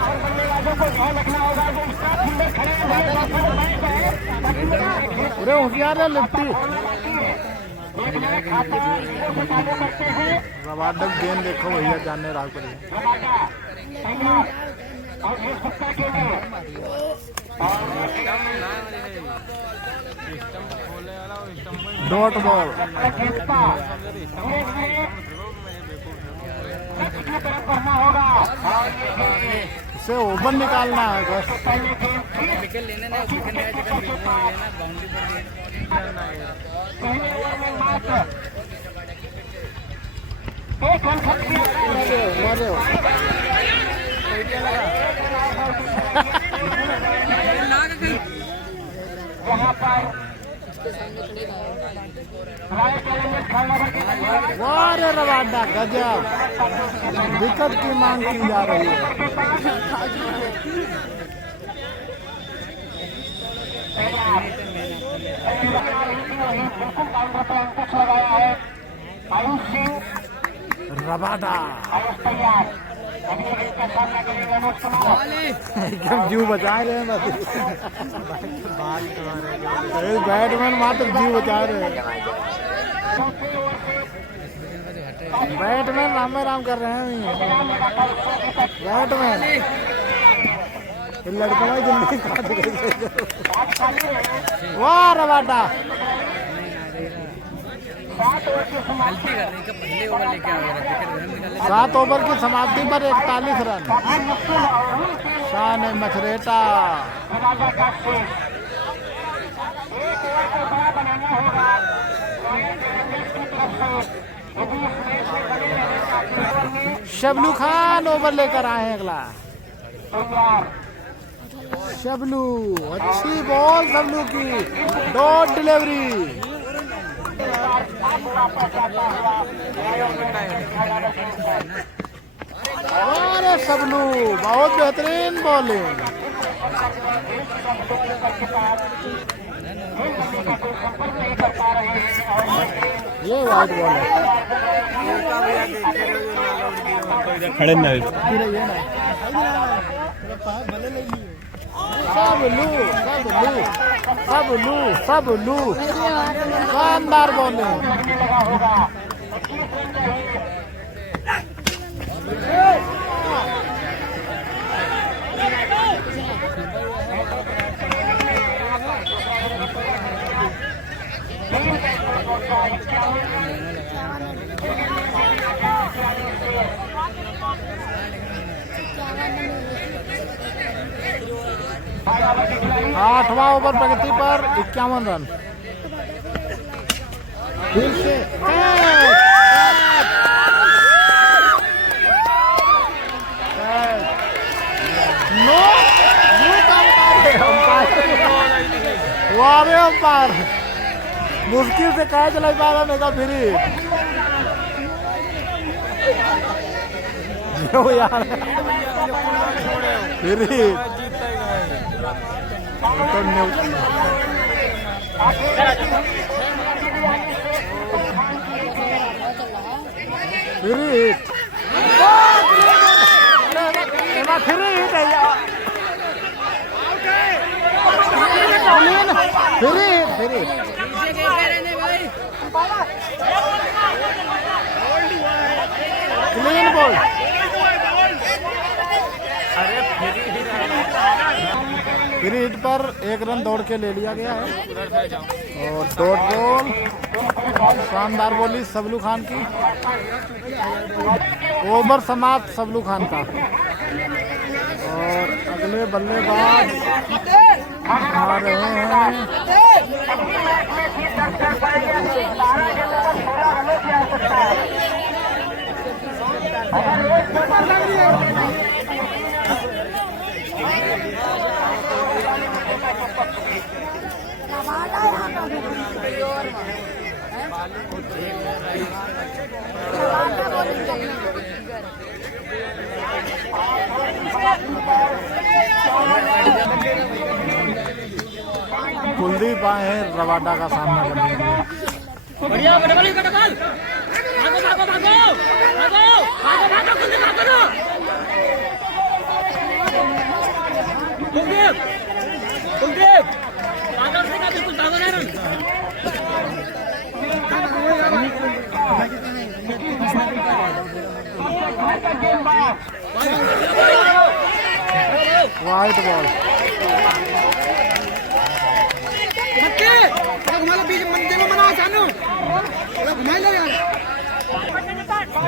और बल्लेबाजों को ध्यान रखना होगा जो स्टाफ फील्डर खड़े अरे होशियार है लिफ्टी। रवाडा गेंद देखो भैया जानने राह पर डॉट बॉल उसे ओवर निकालना है बस। विकेट लेने ना विकेट नया जगह लेना बाउंड्री यहाँ पर वाह रे रवाडा गजब, विकेट की मांग की जा रही है। रवाडा एकदम जीव बचा रहे हैं बस। बैटमैन मात्र जीव बचा रहे हैं। बैटमैन राम राम कर रहे हैं। बैटमैन लड़का जिंदगी काट गई। वाह रवाडा 7 ओवर की समाप्ति पर 41 रन। शान मथरेटा शबलू खान ओवर लेकर आए हैं अगला। शबलू अच्छी बॉल शबलू की डॉट डिलीवरी। अरे शबलू बहुत बेहतरीन बॉलिंग। ये वाइट बॉल है। खड़े ना सबलू शानदार बॉलिंग। आठवां ओवर प्रगति पर 51 रन। फिर से नो वारे अंपायर मुश्किल से कैच लग पा रहा मेगा फिर क्यों यार? फिर तो क्लीन बॉल। फ्री हिट पर 1 रन दौड़ के ले लिया गया है और डॉट बॉल। शानदार बोली सबलू खान की। ओवर समाप्त सबलू खान का और अगले बल्लेबाज आ रहे हैं कुलदीप आए हैं रवाडा का सामना करने के लिए। बढ़िया भागो भागो भागो भागो भागो भागो कुलदीप कुलदीप भागो से का बिल्कुल भागो ना run. White ball.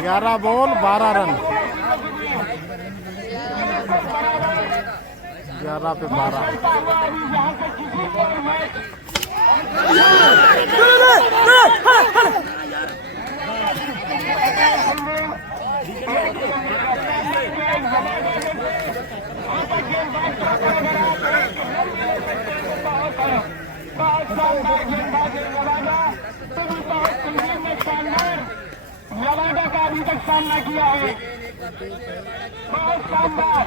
11 ball 12 run. 11 पे 12। रवाडा का अभी तक सामना किया है। बहुत शानदार।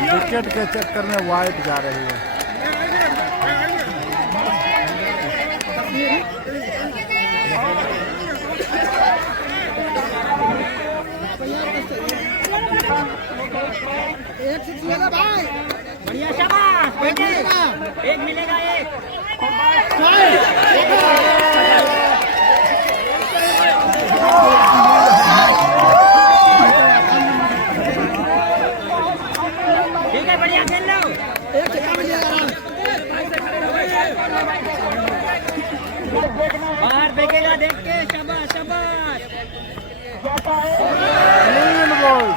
विकेट के चक्कर में वाइट जा रही है। बढ़िया शाबाश एक मिलेगा एक। ठीक है बढ़िया खेल लो। एक छक्का मिलेगा। बाहर फेंकेगा देख के। शाबाश शाबाश। Clean ball.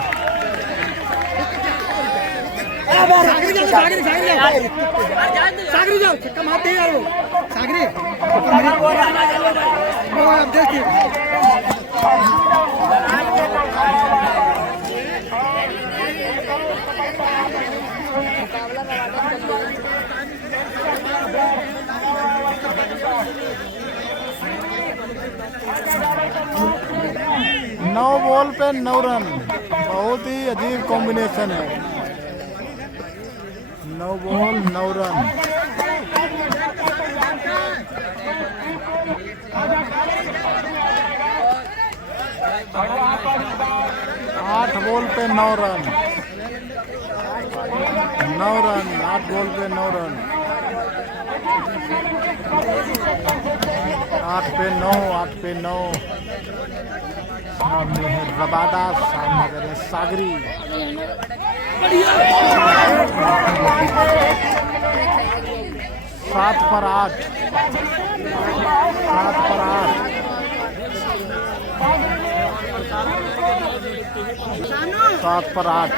सागरी जाओ छक्का मारते हैं यार वो सागरी। अब देखिए 9 बॉल पे 9 रन। बहुत ही अजीब कॉम्बिनेशन है। 9 बॉल 9 रन। 8 बॉल पे 9 रन। 9 रन 8 बॉल पे 9 रन। 8 पे 9 8 पे 9। सामने है रबाडा। सामने करें सागरी। 7 पर 8। 7 पर 8। 7 पर 8।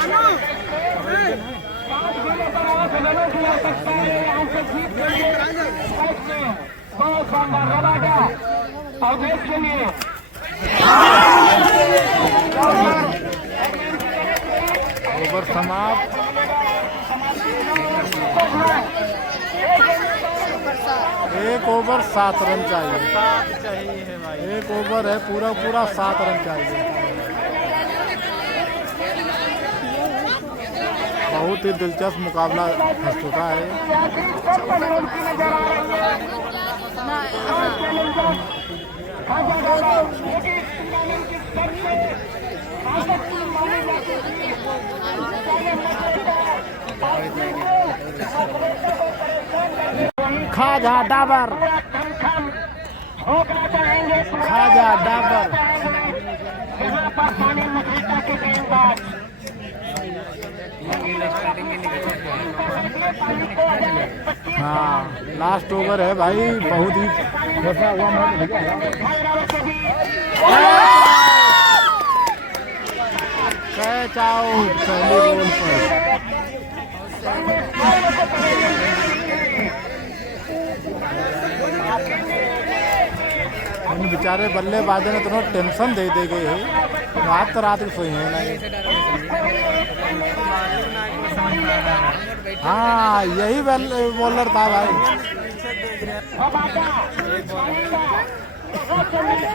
बहुत शानदार रवाडा। और देख चलिए ओवर समाप्त। 1 ओवर 7 रन चाहिए। 1 ओवर है पूरा 7 रन चाहिए। बहुत ही दिलचस्प मुकाबला हो चुका है। खाजा डाबर, खाजा डाबर। हाँ लास्ट ओवर है भाई, बहुत ही फंसा हुआ मैच। कैच आउट पहले बॉल पर। इन बेचारे बल्लेबाजों ने तो टेंशन दे गए है, रात तो रात की सोई है ना। हाँ यही बॉलर था भाई।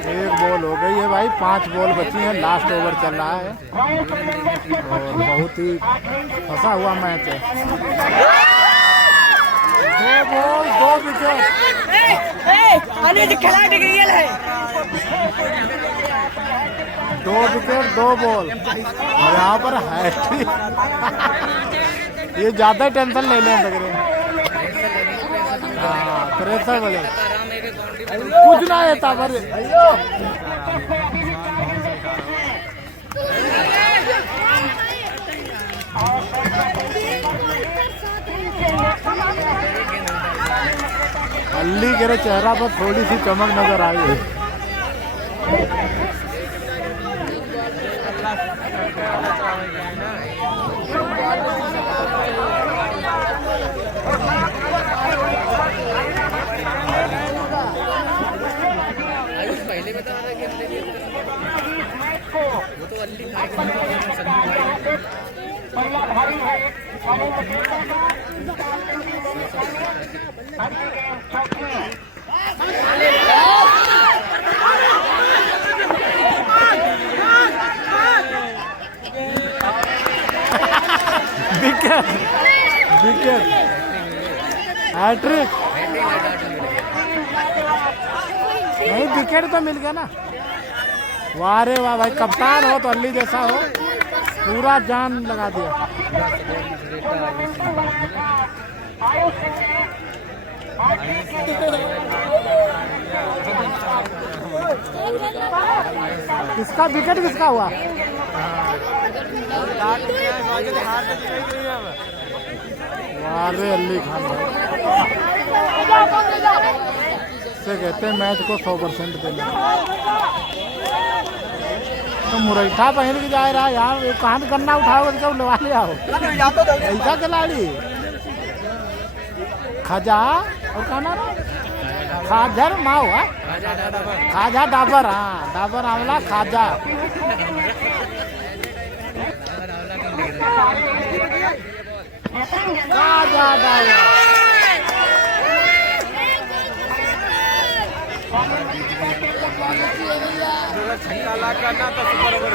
एक बॉल हो गई है भाई, 5 बॉल बची हैं, लास्ट ओवर चल रहा है और बहुत ही फंसा हुआ मैच है। 2 बॉल 2 विकेट। खिलाड़ी है 2 विकेट 2 बॉल और यहाँ पर हैट्रिक। ये ज्यादा टेंशन ले लें लग रहे हैं। हाँ प्रेशर वाले कुछ ना था पर अल्ली के चेहरा पर थोड़ी सी चमक नजर आई है। पहले बता रहा कि वो तो अल्ली भारी है। विकेट विकेट हैट्रिक नहीं, विकेट तो मिल गया ना। वाह रे वाह भाई, कप्तान हो तो अल्ली जैसा हो, पूरा जान लगा दिया। किसका विकेट किसका हुआ? वारे अली खान से कहते हैं मैच को 100% देना। तो मुरैठा पहन के जा रहा यार, कहाँ गन्ना उठाओ तो लगा ले आओ। ऐसा खिलाड़ी खाजा और कहना खाजर माओ, खाजा डाबर। हाँ डाबर आंवला खाजा। खाजा डाबर छक्का करना तो सुपर ओवर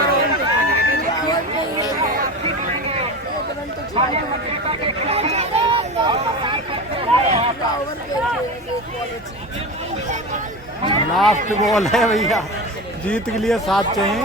लास्ट बॉल है भैया, जीत के लिए 7 चाहिए।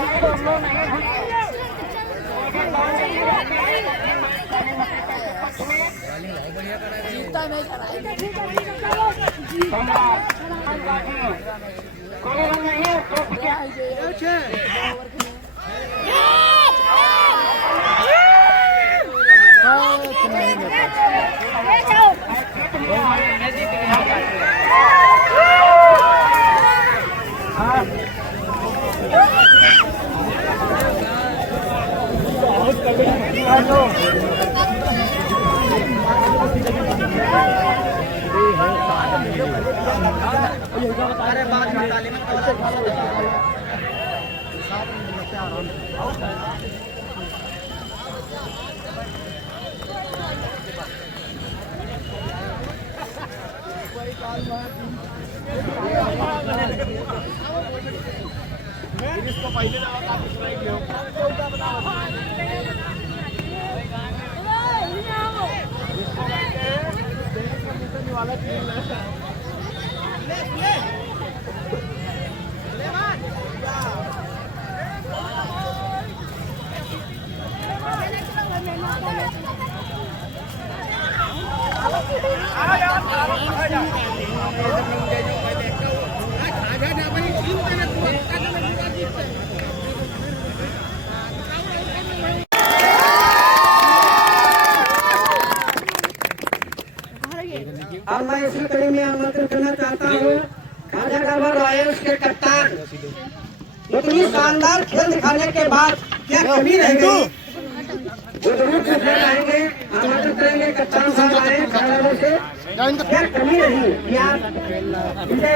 वाला टीम है। अब मैं इसी कड़ी में आमंत्रित करना चाहता हूँ खाजा गढ़वा रॉयल्स के कप्तान। इतनी शानदार खेल दिखाने के बाद क्या कमी रह गई, वो जरूर पूछना चाहेंगे। आमंत्रित करेंगे कप्तान साहब आए खिलाड़ियों से, क्या कमी रही कि आप विजय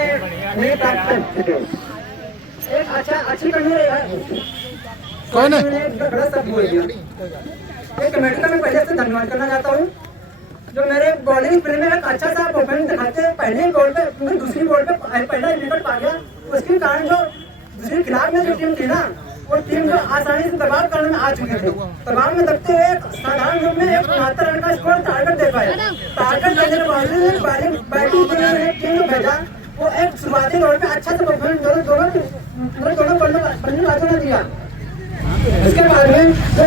नहीं प्राप्त कर सके। एक अच्छी कमी रही कौन है? बड़ा सब बोल दिया। एक कमेटी का मैं पहले से धन्यवाद करना चाहता हूँ जो मेरे बॉलिंग प्ले में एक अच्छा सा परफॉर्मेंस दिखाते हैं। पहले बॉल पे दूसरी बॉल पे पहला विकेट पा गया, उसके कारण जो दूसरे खिलाफ में जो टीम थी ना, वो टीम जो आसानी से दबाव करने में आ चुके थे। दबाव में दबते हुए साधारण रूप में 172 रन का स्कोर टारगेट दे पाए। टारगेट देने के बावजूद बैटिंग के लिए टीम को भेजा, वो एक शुरुआती दौर पे अच्छा सा परफॉर्मेंस दोनों बल्लेबाजों ने दिया। इसके बाद में जो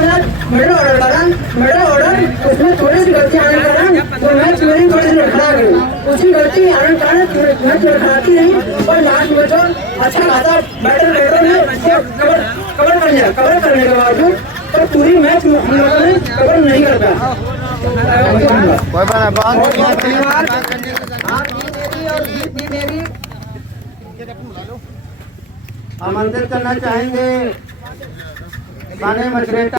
मिडिल ऑर्डर उसमें थोड़ी सी गलती आने के कारण वो मैच विनिंग थोड़ी सी लड़खड़ा गई। उसी गलती आने के कारण मैच लड़खड़ाती रही और लास्ट में जो अच्छा खासा बैटर ने उसको कवर कर लिया। कवर करने के बावजूद तो पूरी मैच हम लोगों ने कवर नहीं कर पाया। धन्यवाद। आप भी मेरी और जीत भी मेरी। आमंत्रित करना चाहेंगे खाने मछरेटा